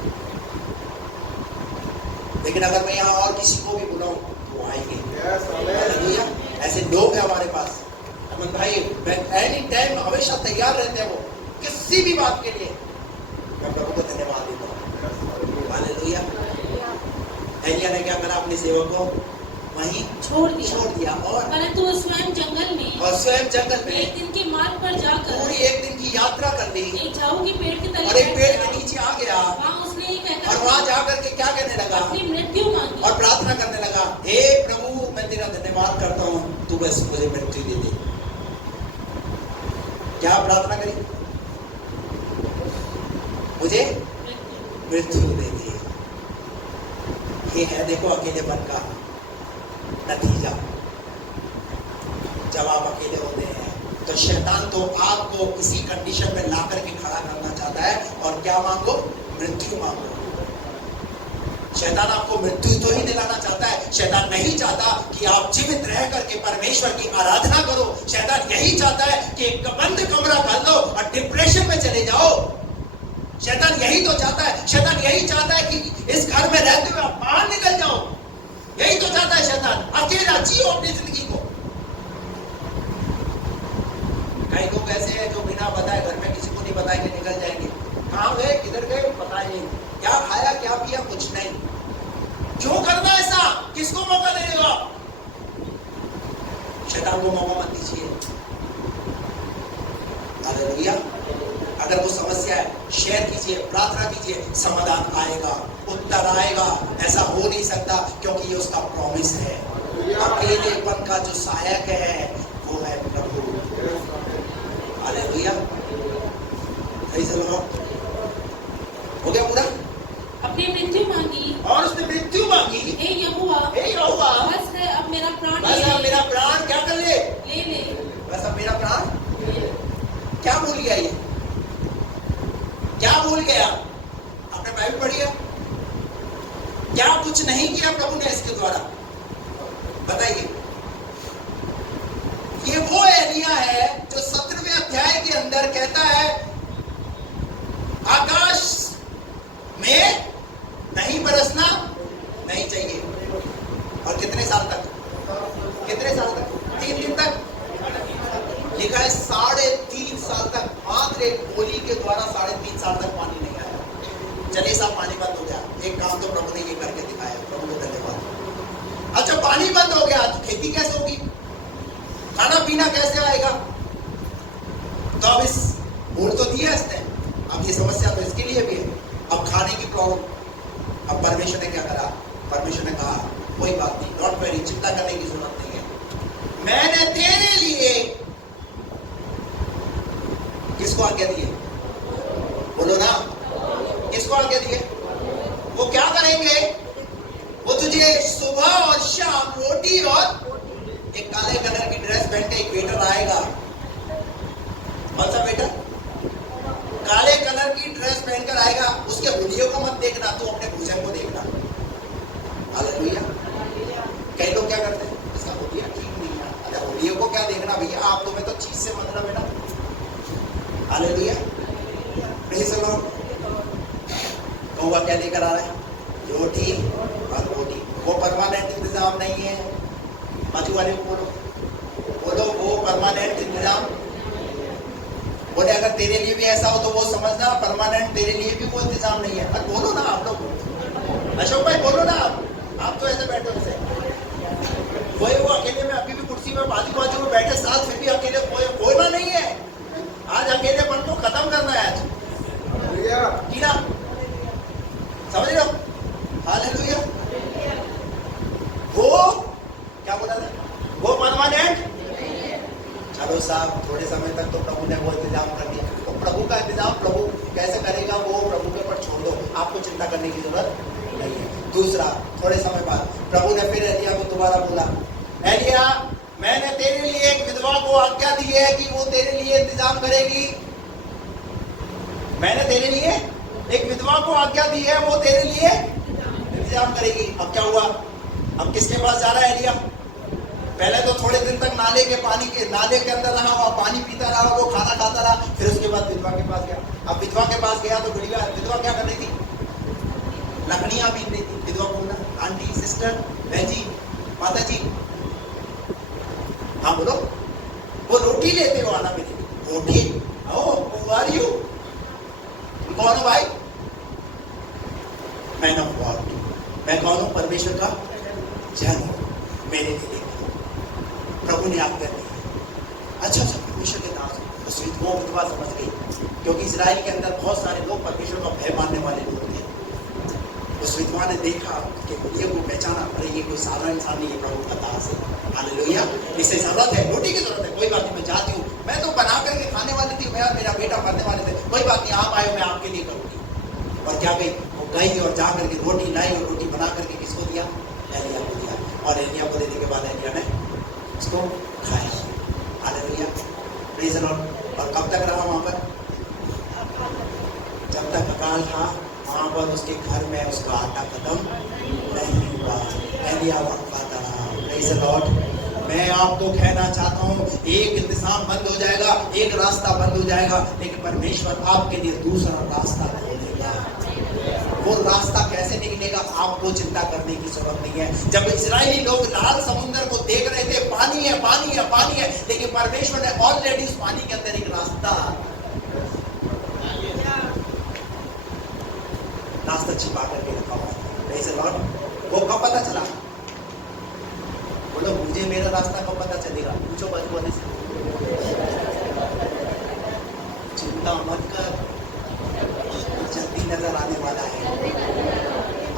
लेकिन अगर मैं यहाँ और किसी को भी बुलाऊं तो वो आएंगे। हालेलुया, ऐसे लोग हैं हमारे पास। अमन भाई एनी टाइम हमेशा तैयार रहते हैं, वो किसी भी बात के लिए। मैं प्रभु को धन्यवाद देता हूँ। हालेलुया। एलिया ने क्या करा? अपने सेवक को वहीं छोड़ दिया और परंतु वो स्वयं जंगल में एक दिन के मार्ग पर जाकर पूरी एक दिन की यात्रा कर ली, एक झाऊ के पेड़ के तले और एक पेड़ के नीचे आ गया। वहाँ उसने ये कहकर और वहां जाकर के क्या कहने लगा? अपनी मृत्यु मांगी और प्रार्थना करने लगा, हे प्रभु मैं तेरा धन्यवाद करता हूँ, तू बस मुझे मृत्यु दे दे। क्या प्रार्थना करी? मुझे मृत्यु दे दे। ये है देखो अकेलेपन का नतीजा। जब आप अकेले होते हैं तो शैतान तो आपको इसी कंडीशन में ला करके खड़ा करना चाहता है, और क्या मांगो? मृत्यु मांगो। शैतान आपको मृत्यु तो ही दिलाना चाहता है। शैतान नहीं चाहता कि आप जीवित रह करके परमेश्वर की आराधना करो। शैतान यही चाहता है कि एक बंद कमरा कर लो और डिप्रेशन में चले जाओ। शैतान यही तो चाहता है। शैतान यही चाहता है कि इस घर में रहते हुए आप बाहर निकल जाओ। यही तो चाहता है शैतान, अकेला जियो अपनी जिंदगी को। कई लोग ऐसे हैं जो बिना बताए घर में किसी को नहीं बताए कि निकल जाएंगे। कहाँ गए, किधर गए, पता नहीं, क्या खाया क्या पिया, कुछ नहीं। क्यों करना ऐसा? किसको मौका दे रहे हो आप? शैतान को मौका मत दीजिए। हालेलुया। अगर वो समस्या है शेयर कीजिए, प्रार्थना कीजिए, समाधान आएगा, उत्तर आएगा। ऐसा हो नहीं सकता क्योंकि ये उसका प्रॉमिस है। अकेलेपन का जो सहायक है वो है प्रभु। हालेलुया। हो गया पूरा? अपनी मृत्यु मांगी और उसने मृत्यु मांगी। हे यहोवा बस है, अब मेरा प्राण बस अब मेरा प्राण क्या कर ले? बस अब मेरा प्राण क्या भूल गया? ये क्या भूल गया? आपने बाइबल पढ़ी है? क्या कुछ नहीं किया प्रभु ने इसके द्वारा? बताइए। ये वो एलिया है जो 17वें अध्याय के अंदर कह लिखा है 3.5 साल तक मात्र एक बोली के द्वारा 3.5 साल तक पानी नहीं आया। चलिए साहब पानी बंद हो गया, एक काम तो प्रभु ने ये करके दिखाया, प्रभु को धन्यवाद। अच्छा पानी बंद हो गया तो खेती कैसे होगी, खाना पीना कैसे आएगा? तो अब इस वोट तो दिया इसने, अब ये समस्या तो इसके लिए भी है। अब खाने की प्रॉब्लम, अब परमेश्वर ने क्या करा? परमेश्वर ने कहा कोई बात नहीं, डोंट वरी, चिंता करने की जरूरत नहीं है, मैंने तेरे लिए किसको आज्ञा दी है? बोलो ना, किसको आज्ञा दी है? वो क्या करेंगे? वो तुझे सुबह और शाम रोटी और एक काले कलर की ड्रेस पहन के एक वेटर आएगा। कौन सा वेटर? काले कलर की ड्रेस पहनकर आएगा। उसके हुलियों को मत देखना, तू अपने भोजन को देखना। हालेलुया। कई लोग क्या करते हैं, इसका हुलिया ठीक नहीं है, अरे हुलियों को क्या देखना भैया, आप तुम्हें तो चीज से मतलब बेटा। हालेलुया। Praise the Lord. कौवा क्या लेकर आ रहा है? रोटी और रोटी। वो परमानेंट इंतजाम नहीं है। बाजू वाले को बोलो, बोलो वो परमानेंट इंतजाम। बोले अगर तेरे लिए भी ऐसा हो तो वो समझना परमानेंट तेरे लिए भी वो इंतजाम नहीं है। अरे बोलो ना आप लोग, अशोक भाई बोलो ना, आप तो ऐसे बैठे हो, कोई वो अकेले में अभी भी कुर्सी में बाजू बाजू में बैठे साथ, फिर भी अकेले कोई नहीं है। आज अकेलेपन को खत्म करना है आज, की ना? समझ रहे हो? हालेलुया। वो क्या बोला था? वो परमानेंट। चलो साहब थोड़े समय तक तो प्रभु ने वो इंतजाम कर दिया, तो प्रभु का इंतजाम प्रभु कैसे करेगा वो प्रभु के ऊपर छोड़ दो, आपको चिंता करने की जरूरत नहीं है। दूसरा, थोड़े समय बाद प्रभु ने फिर एलिया को दोबारा बोला, एलिया मैंने तेरे लिए एक विधवा को आज्ञा दी है कि वो तेरे लिए इंतजाम करेगी। मैंने तेरे लिए एक विधवा को आज्ञा दी है, वो तेरे लिए इंतजाम करेगी। अब क्या हुआ? अब किसके पास जा रहा है एलिया? पहले तो थोड़े दिन तक नाले के अंदर रहा, वो पानी पीता रहा, वो खाना खाता रहा, फिर उसके बाद विधवा के पास गया। अब विधवा के पास गया तो विधवा क्या कर रही थी? लकड़ियां बीन रही थी। विधवा बोलना, आंटी, सिस्टर, बहन जी, माता जी, हाँ बोलो। वो रोटी लेते हो आना मेरी रोटी। Who are you? कौन हो भाई? Man of God. मैं कौन हूं? परमेश्वर का जन हूं। मेरे लिए प्रभु ने आज्ञा दी। अच्छा परमेश्वर के दास उस विधवा समझ गई, क्योंकि इजराइल के अंदर बहुत सारे लोग परमेश्वर का भय मानने वाले लोग थे। उस विधवा ने देखा कि ये को पहचाना, अरे ये कोई साधारण इंसान नहीं है, प्रभु का दास है। हालेलुया। इसे जरूरत है, रोटी की जरूरत है, कोई बात नहीं, मैं जाती हूँ, मैं तो बना करके खाने वाली थी, मैं मेरा बेटा मरने वाले थे, कोई बात नहीं, आप आए, मैं आपके लिए करूँगी। और क्या गई? वो गई और जा करके रोटी लाई और रोटी बना करके किसको दिया? एलिया को दिया। और एलिया को देने के बाद एलिया ने उसको खाया। हालेलुया। Praise the Lord. और कब तक रहा वहां पर? जब तक अकाल था वहां पर उसके घर में उसका आटा खत्म नहीं हुआ। एलिया वहां खाता रहा। Praise the Lord. मैं आपको कहना चाहता हूँ, एक इंतजाम बंद हो जाएगा, एक रास्ता बंद हो जाएगा, लेकिन परमेश्वर आपके लिए दूसरा रास्ता खोलेगा। वो रास्ता कैसे निकलेगा आपको चिंता करने की जरूरत नहीं है। जब इजरायली लोग लाल समुद्र को देख रहे थे, पानी है पानी है पानी है, लेकिन परमेश्वर ने ऑलरेडी उस पानी के अंदर एक रास्ता छिपा करके रखा हुआ है। Praise the Lord. वो कब पता चला? बोलो मुझे मेरा रास्ता कब पता चलेगा? पूछो बाजू वाले से। चिंता मत कर, जल्दी नजर आने वाला है।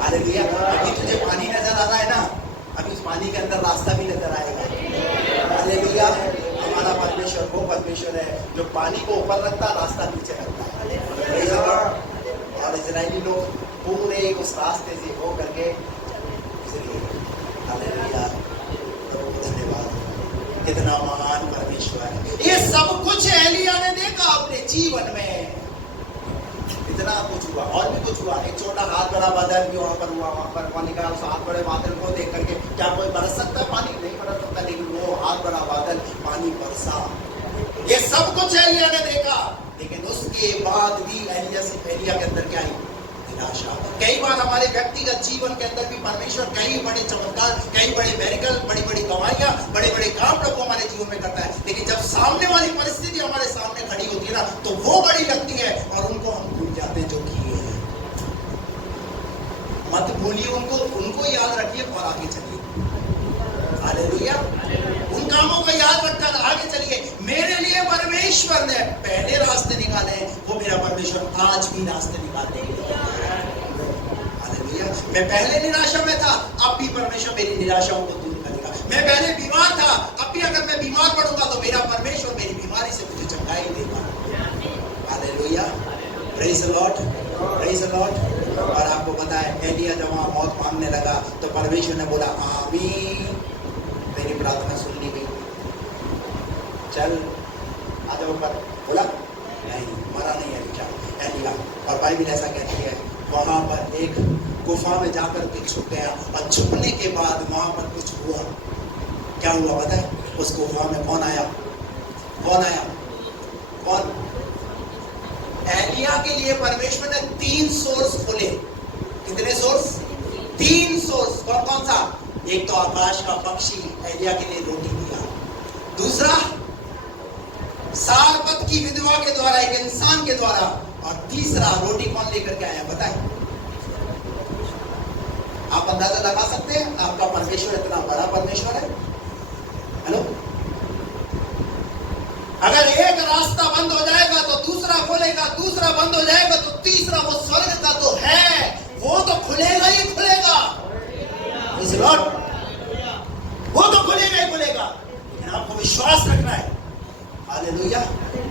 हालेलुया। अभी तुझे पानी नजर आ रहा है ना, अभी उस पानी के अंदर रास्ता भी नजर आएगा। हालेलुया। हमारा परमेश्वर वो परमेश्वर है जो पानी को ऊपर रखता, रास्ता नीचे रखता है। Praise the Lord. और इजरायली लोग पूरे उस रास्ते से हो करके गुजरे। हालेलुया। धन्यवाद। कितना महान परमेश्वर है। ये सब कुछ एलिया ने देखा अपने जीवन में। इतना कुछ हुआ और भी कुछ हुआ। एक छोटा हाथ बड़ा बादल भी वहां पर हुआ, वहां पर पानी का उस हाथ बड़े बादल को देख करके क्या कोई बरस सकता है? पानी नहीं बरस सकता, लेकिन वो हाथ बड़ा बादल पानी बरसा। ये सब कुछ एलिया ने देखा, लेकिन उसके बाद भी एलिया के अंदर क्या आई? निराशा। कई बार हमारे व्यक्तिगत जीवन के अंदर भी परमेश्वर कई बड़े चमत्कार, कई बड़े मेरिकल, बड़ी बड़ी गवाहियां, बड़े बड़े काम प्रभु हमारे जीवन में करता है, लेकिन जब सामने वाली परिस्थिति हमारे सामने खड़ी होती है ना, तो वो बड़ी लगती है और उनको हम भूल जाते हैं जो किए हैं। मत भूलिए उनको याद रखिए और आगे चलिए। हालेलुया। उन कामों को याद रखकर आगे चलिए। मेरे लिए परमेश्वर ने पहले रास्ते निकाले, वो मेरा परमेश्वर आज भी रास्ते निकालने के लिए। हालेलुया। मैं पहले निराशा में था, अब भी परमेश्वर मेरी निराशाओं को दूर करेगा। मैं पहले बीमार था, अब भी अगर मैं बीमार पड़ूंगा तो मेरा परमेश्वर मेरी बीमारी से मुझे चंगाई देगा। Hallelujah. Praise the Lord, praise the Lord. और आपको पता है एलिया जब वहां मौत मांगने लगा तो परमेश्वर ने बोला आमीन, मेरी प्रार्थना सुन ली गई, चल आ जाओ ऊपर। बोला नहीं, मरा नहीं एलिया। और बाइबल ऐसा कहती है वहां पर एक गुफा में जाकर के छुप गया, और छुपने के बाद वहां पर कुछ हुआ। क्या हुआ पता है? उस गुफा में कौन आया? कौन? एलिया के लिए परमेश्वर ने 3 सोर्स खोले। कितने सोर्स? 3 सोर्स। कौन कौन सा? एक तो आकाश का पक्षी एलिया के लिए रोटी दिया, दूसरा सारपत की विधवा के द्वारा, एक इंसान के द्वारा, और तीसरा रोटी कौन लेकर के आया बताए? आप अंदाजा लगा सकते हैं? आपका परमेश्वर इतना बड़ा परमेश्वर है। हेलो, अगर एक रास्ता बंद हो जाएगा तो दूसरा खोलेगा, दूसरा बंद हो जाएगा तो तीसरा, वो स्वर्ग का तो है, वो तो खुलेगा ही खुलेगा। इस लॉर्ड, वो तो खुलेगा ही खुलेगा, लेकिन आपको विश्वास रखना है। हालेलुया।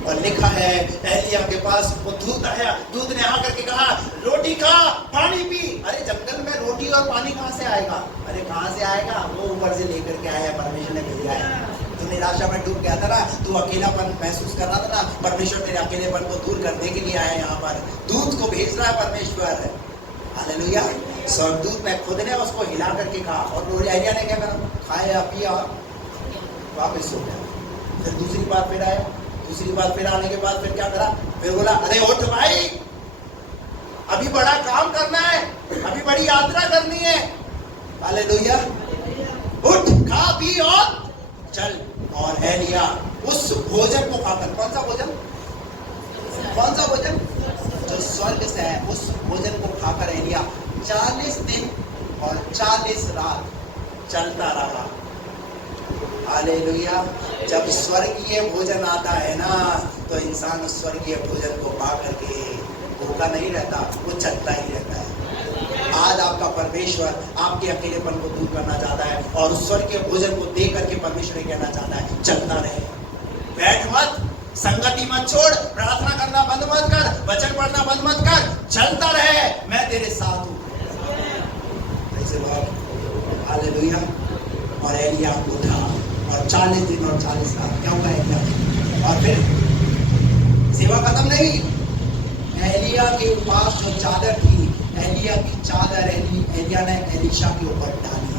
और लिखा है एलिया के पास वो दूत आया, दूत ने आकर के कहा रोटी खा, पानी पी। अरे जंगल में रोटी और पानी कहां से आएगा? अरे कहां से आएगा? वो ऊपर से लेकर के आया, परमेश्वर ने भेजा है। तू निराशा में डूब गया था ना, तू अकेलापन महसूस कर रहा था ना, परमेश्वर तेरे अकेलेपन को दूर करने के लिए आया। यहाँ पर दूत को भेज रहा है परमेश्वर। हालेलुया। स्वर्गदूत ने खुद ने उसको हिला करके कहा, और एलिया ने क्या करा? खाया पिया, वापस सो गया। फिर दूसरी बार फिर आया, दूसरी बार फिर आने के बाद फिर क्या करा? फिर बोला अरे उठ भाई, अभी बड़ा काम करना है, अभी बड़ी यात्रा करनी है। हालेलुया। उठ, खा पी और चल। और एलिया उस भोजन को खाकर, कौन सा भोजन? कौन सा भोजन? जो स्वर्ग से है, उस भोजन को खाकर एलिया 40 दिन और 40 रात चलता रहा। हालेलुया। जब स्वर्गीय भोजन आता है ना, तो इंसान उस स्वर्गीय भोजन को पा करके भूखा नहीं रहता, वो चलता ही रहता है। आज आपका परमेश्वर आपके अकेलेपन को दूर करना चाहता है, और उस स्वर्गीय भोजन को दे करके परमेश्वर कहना चाहता है चलता रहे, बैठ मत, संगति मत छोड़, प्रार्थना करना बंद मत कर, वचन पढ़ना बंद मत कर, चलता रहे, मैं तेरे साथ हूं। हालेलुया। और एलिया उठा और 40 दिन और 40 रात। क्या हुआ एलिया? और फिर सेवा खत्म नहीं। एलिया के पास जो चादर थी, एलिया की चादर एलिया ने एलीशा के ऊपर डाली,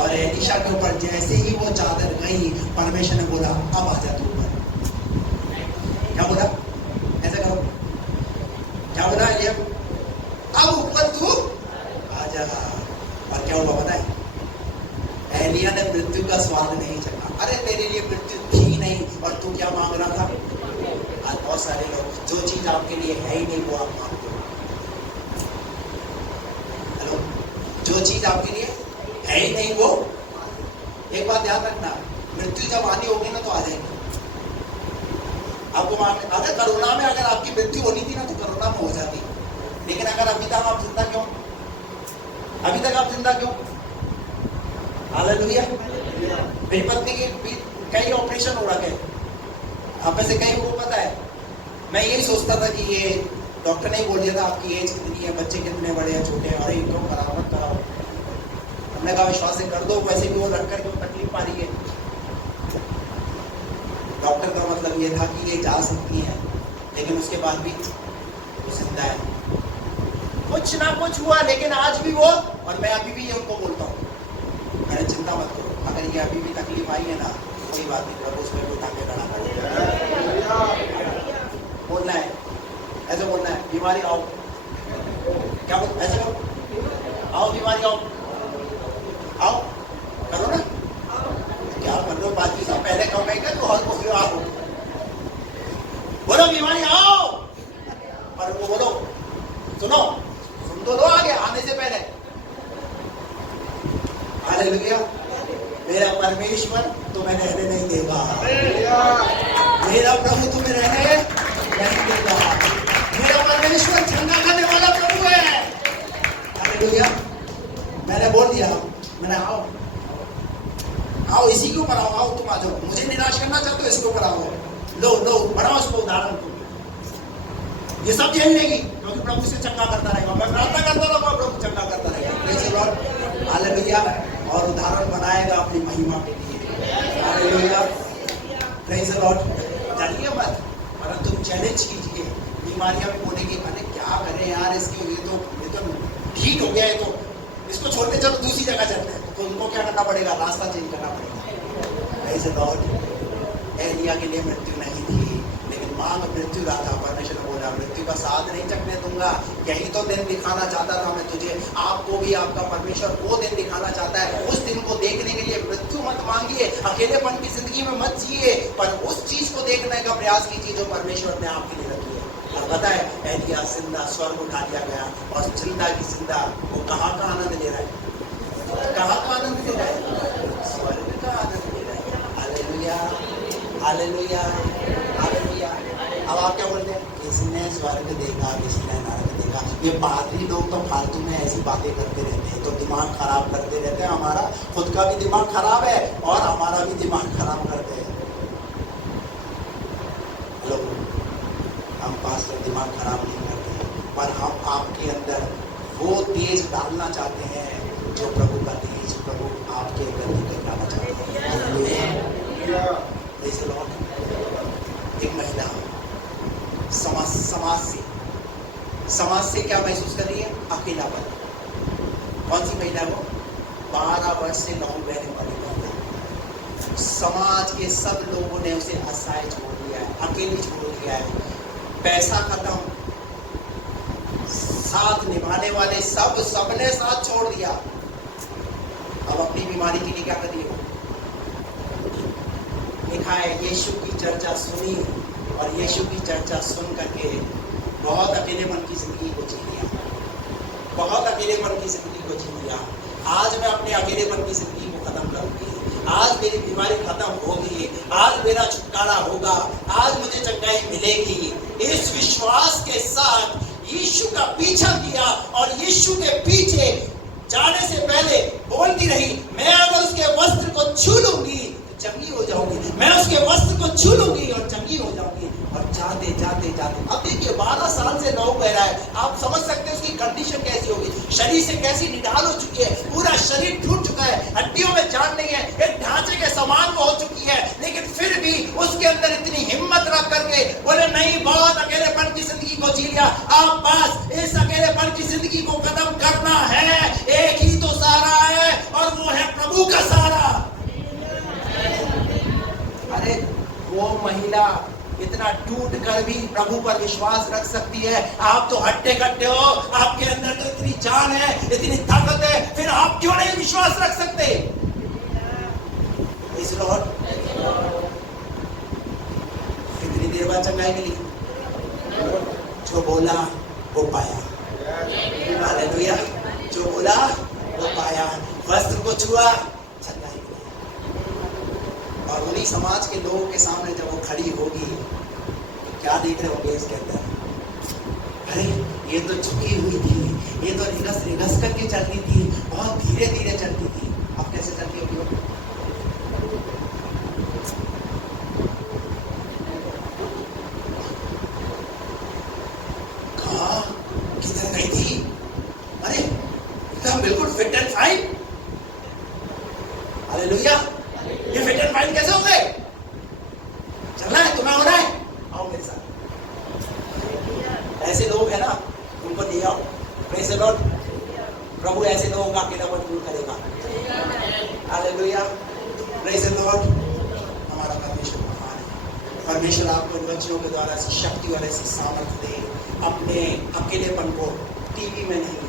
और एलीशा के ऊपर जैसे ही वो चादर गई, परमेश्वर ने बोला अब आ जा तू ऊपर। क्या बोला? ऐसा करो। क्या बोला एलिया? अब ऊपर तू आ जा। और क्या हुआ पता है? एलिया ने मृत्यु का स्वाद नहीं चखा। अरे तेरे लिए मृत्यु थी नहीं, और तू क्या मांग रहा था? आज बहुत सारे लोग जो चीज आपके लिए है ही नहीं वो आप मांगते हो। हेलो, जो चीज आपके लिए है ही नहीं वो, एक बात याद रखना, मृत्यु जब आनी होगी ना तो आ जाएगी आपको मांगने। अगर कोरोना में अगर आपकी मृत्यु होनी थी ना तो कोरोना में हो जाती, लेकिन अगर अभी तक आप जिंदा क्यों? अभी तक आप जिंदा क्यों? हालेलुया। मेरी पत्नी के कई ऑपरेशन हो रखे, आप में से कई को पता है। मैं यही सोचता था कि ये डॉक्टर ने ही बोल दिया था आपकी एज कितनी है, बच्चे कितने बड़े हैं, छोटे हैं, और ये क्यों कराओ मत कराओ। हमने कहा विश्वास से कर दो, वैसे भी वो रख कर क्यों तकलीफ पा रही है। डॉक्टर का मतलब ये था कि ये जा सकती है, लेकिन उसके बाद भी वो जिंदा है। कुछ ना कुछ हुआ, लेकिन आज भी वो, और मैं अभी भी ये उनको बोलता हूँ, मैंने चिंता मत करो, अगर ये अभी भी तकलीफ आई है ना, कोई बात नहीं, प्रभु उसमें उठा के खड़ा कर। बोलना है, ऐसे बोलना है, बीमारी आओ क्या बोल, ऐसा करो, आओ बीमारी आओ, आओ करो ना, क्या कर रहे हो, 5 साल पहले कमाएगा तो और बोलो आओ, बोलो बीमारी आओ, पर वो बोलो सुनो, सुन तो लो आगे आने से पहले। हालेलुया, मेरा परमेश्वर तुम्हें रहने नहीं देगा, मेरा प्रभु तुम्हें रहने नहीं देगा, मेरा परमेश्वर चंगा करने वाला प्रभु है। हालेलुया, मैंने बोल दिया, मैंने आओ आओ इसी के ऊपर आओ, आओ तुम आ जाओ, मुझे निराश करना चाहते हो इसके ऊपर आओ, लो लो बनाओ इसको उदाहरण तुम, ये सब झेल लेगी क्योंकि प्रभु से चंगा करता रहेगा, मैं प्रार्थना करता रहूंगा प्रभु चंगा करता रहेगा, प्रेज़ द लॉर्ड, हालेलुया, और उदाहरण बनाएगा अपनी महिमा के लिए, हालेलुया, प्रेज़ द लॉर्ड। डरिए मत, परंतु तुम चैलेंज कीजिए, बीमारियां भी बोलेगी अरे क्या करें यार इसके, ये तो ठीक हो गया, ये तो इसको छोड़ के चलो दूसरी जगह चलते हैं, तो उनको क्या करना पड़ेगा, रास्ता चेंज करना पड़ेगा, प्रेज़ द लॉर्ड। एलिया के लिए मृत्यु नहीं थी, लेकिन मां में मृत्यु रहा था, परमेश्वर ने बोला मृत्यु का साथ नहीं चखने दूंगा, यही तो दिन दिखाना चाहता था मैं तुझे, आपको भी आपका परमेश्वर वो दिन दिखाना चाहता है, उस दिन को देखने के लिए मृत्यु मत मांगिए, अकेलेपन की जिंदगी में मत जिए, पर उस चीज को देखने का प्रयास कीजिए जो परमेश्वर ने आपके लिए रखी है। और पता है एलिया जिंदा स्वर्ग उठा लिया गया, और जिंदा की जिंदा वो कहाँ का आनंद ले रहा है, कहाँ का आनंद ले रहा है, स्वर्ग का आनंद ले रहा है। Hallelujah, hallelujah, hallelujah. अब आप क्या बोलते हैं, किसने स्वर्ग देखा, किसने नरक देखा, ये पादरी लोग तो फालतू में ऐसी बातें करते रहते हैं, तो दिमाग खराब करते रहते हैं, हमारा खुद का भी दिमाग खराब है और हमारा भी दिमाग खराब करते हैं। हेलो, हम पास्टर दिमाग खराब नहीं करते, पर हम आपके अंदर वो तेज डालना चाहते हैं जो प्रभु का तेज प्रभु आपके अंदर निकलना चाहते हैं। एक महिला समाज से क्या महसूस कर रही है, अकेलापन। कौन सी महिला वो, 12 वर्ष से लहू बहने वाली महिला, समाज के सब लोगों ने उसे असहाय छोड़ दिया है, अकेली छोड़ दिया है, पैसा खत्म, साथ निभाने वाले सबने साथ छोड़ दिया, अब अपनी बीमारी के लिए क्या कर रही है, लिखा है यीशु की चर्चा सुनी और यीशु की चर्चा सुन करके बहुत अकेलेपन की जिंदगी को जी लिया, बहुत अकेलेपन की जिंदगी को जी लिया। आज मैं अपने अकेलेपन की जिंदगी को खत्म करूंगी, आज मेरी बीमारी खत्म होगी, आज मेरा छुटकारा होगा, आज मुझे चंगाई मिलेगी। इस विश्वास के साथ यीशु का पीछा किया और यीशु के पीछे जाने से पहले बोलती रही, मैं अगर उसके वस्त्र को छू लूंगी चंगी हो जाऊंगी, मैं उसके वस्त्र को छू लूंगी और चंगी हो जाऊंगी। और जाते जाते जाते अब देखिए 12 साल से लहू बह रहा है, आप समझ सकते हैं उसकी कंडीशन कैसी होगी, शरीर से कैसी निढाल हो चुकी है, पूरा शरीर टूट चुका है, हड्डियों में जान नहीं है, एक ढांचे के समान वो हो चुकी है, लेकिन फिर भी उसके अंदर इतनी हिम्मत रख करके बोले नहीं, बहुत अकेलेपन की जिंदगी को जी लिया, अब बस इस अकेलेपन की जिंदगी को खत्म करना है, एक ही तो सहारा है और वो है प्रभु का सहारा। अरे वो महिला इतना टूट कर भी प्रभु पर विश्वास रख सकती है, आप तो हट्टे कट्टे हो, आपके अंदर तो इतनी जान है, इतनी ताकत है, फिर आप क्यों नहीं विश्वास रख सकते। इस लॉर्ड कितनी देर बाद चंगाई मिली, जो बोला वो पाया, हालेलुया, जो बोला वो पाया, वस्त्र को छुआ चंगाई मिली। और उन्हीं समाज के लोगों के सामने जब वो खड़ी होगी तो क्या देख रहे होंगे इसके अंदर, अरे ये तो झुकी हुई थी, ये तो रिगस करके चलती थी, बहुत धीरे धीरे चलती थी, अब कैसे चलती होगी वो? कहाँ किधर गई थी, अरे एकदम बिल्कुल फिट एंड फाइन, हालेलुया। ये फिट एंड फाइन कैसे हो गए? चलना है तुम्हें, होना है, आओ मेरे साथ। ऐसे लोग है ना, उनको ले आओ, प्रेज़ द लॉर्ड। प्रभु ऐसे लोगों का अकेलापन दूर करेगा, हालेलुया, प्रेज़ द लॉर्ड। हमारा परमेश्वर महान है, परमेश्वर आपको इन बच्चों के द्वारा ऐसी शक्ति और ऐसी सामर्थ्य दे, अपने अकेलेपन को टीवी में नहीं,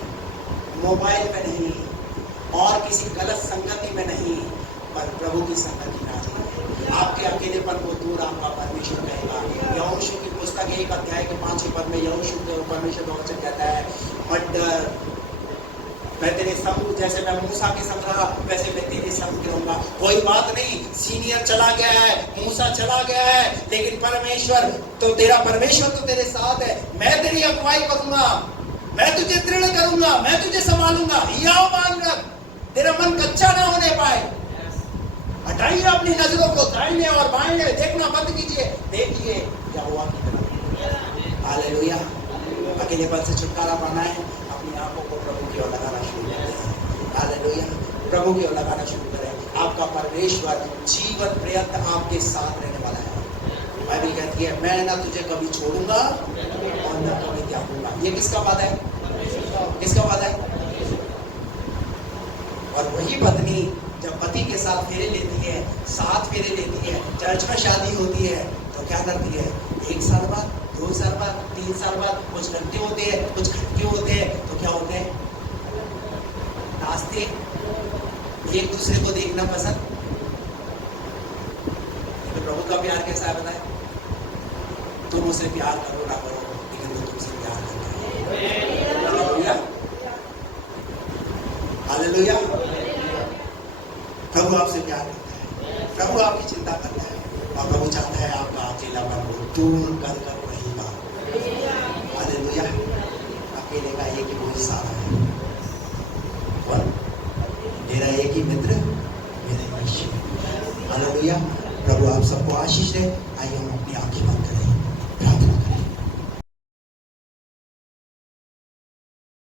मोबाइल में नहीं, और किसी गलत संगति में नहीं, पर प्रभु की संगति में आ जाइए। आपके अकेलेपन को दूर आपका परमेश्वर कहेगा। यहोशू की पुस्तक 1 अध्याय के 5वें पद में यहोशू को परमेश्वर का वचन कहता है, मत डर, मैं तेरे संग, जैसे मैं मूसा के संग रहा वैसे मैं तेरे संग रहूंगा। कोई बात नहीं, सीनियर चला गया है, मूसा चला गया है, लेकिन परमेश्वर तो तेरा परमेश्वर तो तेरे साथ है। मैं तेरी अगुवाई करूंगा, मैं तुझे दृढ़ करूंगा, मैं तुझे संभालूंगा। हियाव मान रख, तेरा मन कच्चा ना होने पाए। हटाइए अपनी नजरों को दाहिने और बाएं, देखना बंद कीजिए, देखिए यहोवा की तरफ। हालेलुया। अकेलेपन से छुटकारा पाना है, अपनी आंखों को प्रभु की ओर लगाना शुरू करें। हालेलुया। प्रभु की ओर लगाना शुरू करें। आपका परमेश्वर जीवन पर्यंत आपके साथ रहने वाला है। बाइबल कहती है, मैं ना तुझे कभी छोड़ूंगा और ना कभी त्यागूंगा। ये किसका वादा है? किसका वादा है? और वही पत्नी जब पति के साथ फेरे लेती है, 7 फेरे लेती है, चर्च में शादी होती है, तो क्या करती है? 1 साल बाद, 2 साल बाद, 3 साल बाद, कुछ घंटे होते हैं, कुछ घंटे होते हैं, तो क्या होते हैं? नाचते, एक दूसरे को देखना पसंद। तो प्रभु का प्यार कैसा है बताए? तुम उसे प्यार करो ना करो, लेकिन वो तुमसे प्यार करता है। Hallelujah, hallelujah. प्रभु आपसे प्यार करता है, प्रभु आपकी चिंता करता है, और प्रभु चाहता है आपका अकेलापन को दूर कर कर रहेगा। हालेलुया। अकेले का एक ही कोई सहारा है, और मेरा एक ही मित्र, मेरा यीशु। हालेलुया। प्रभु आप सबको आशीष दे।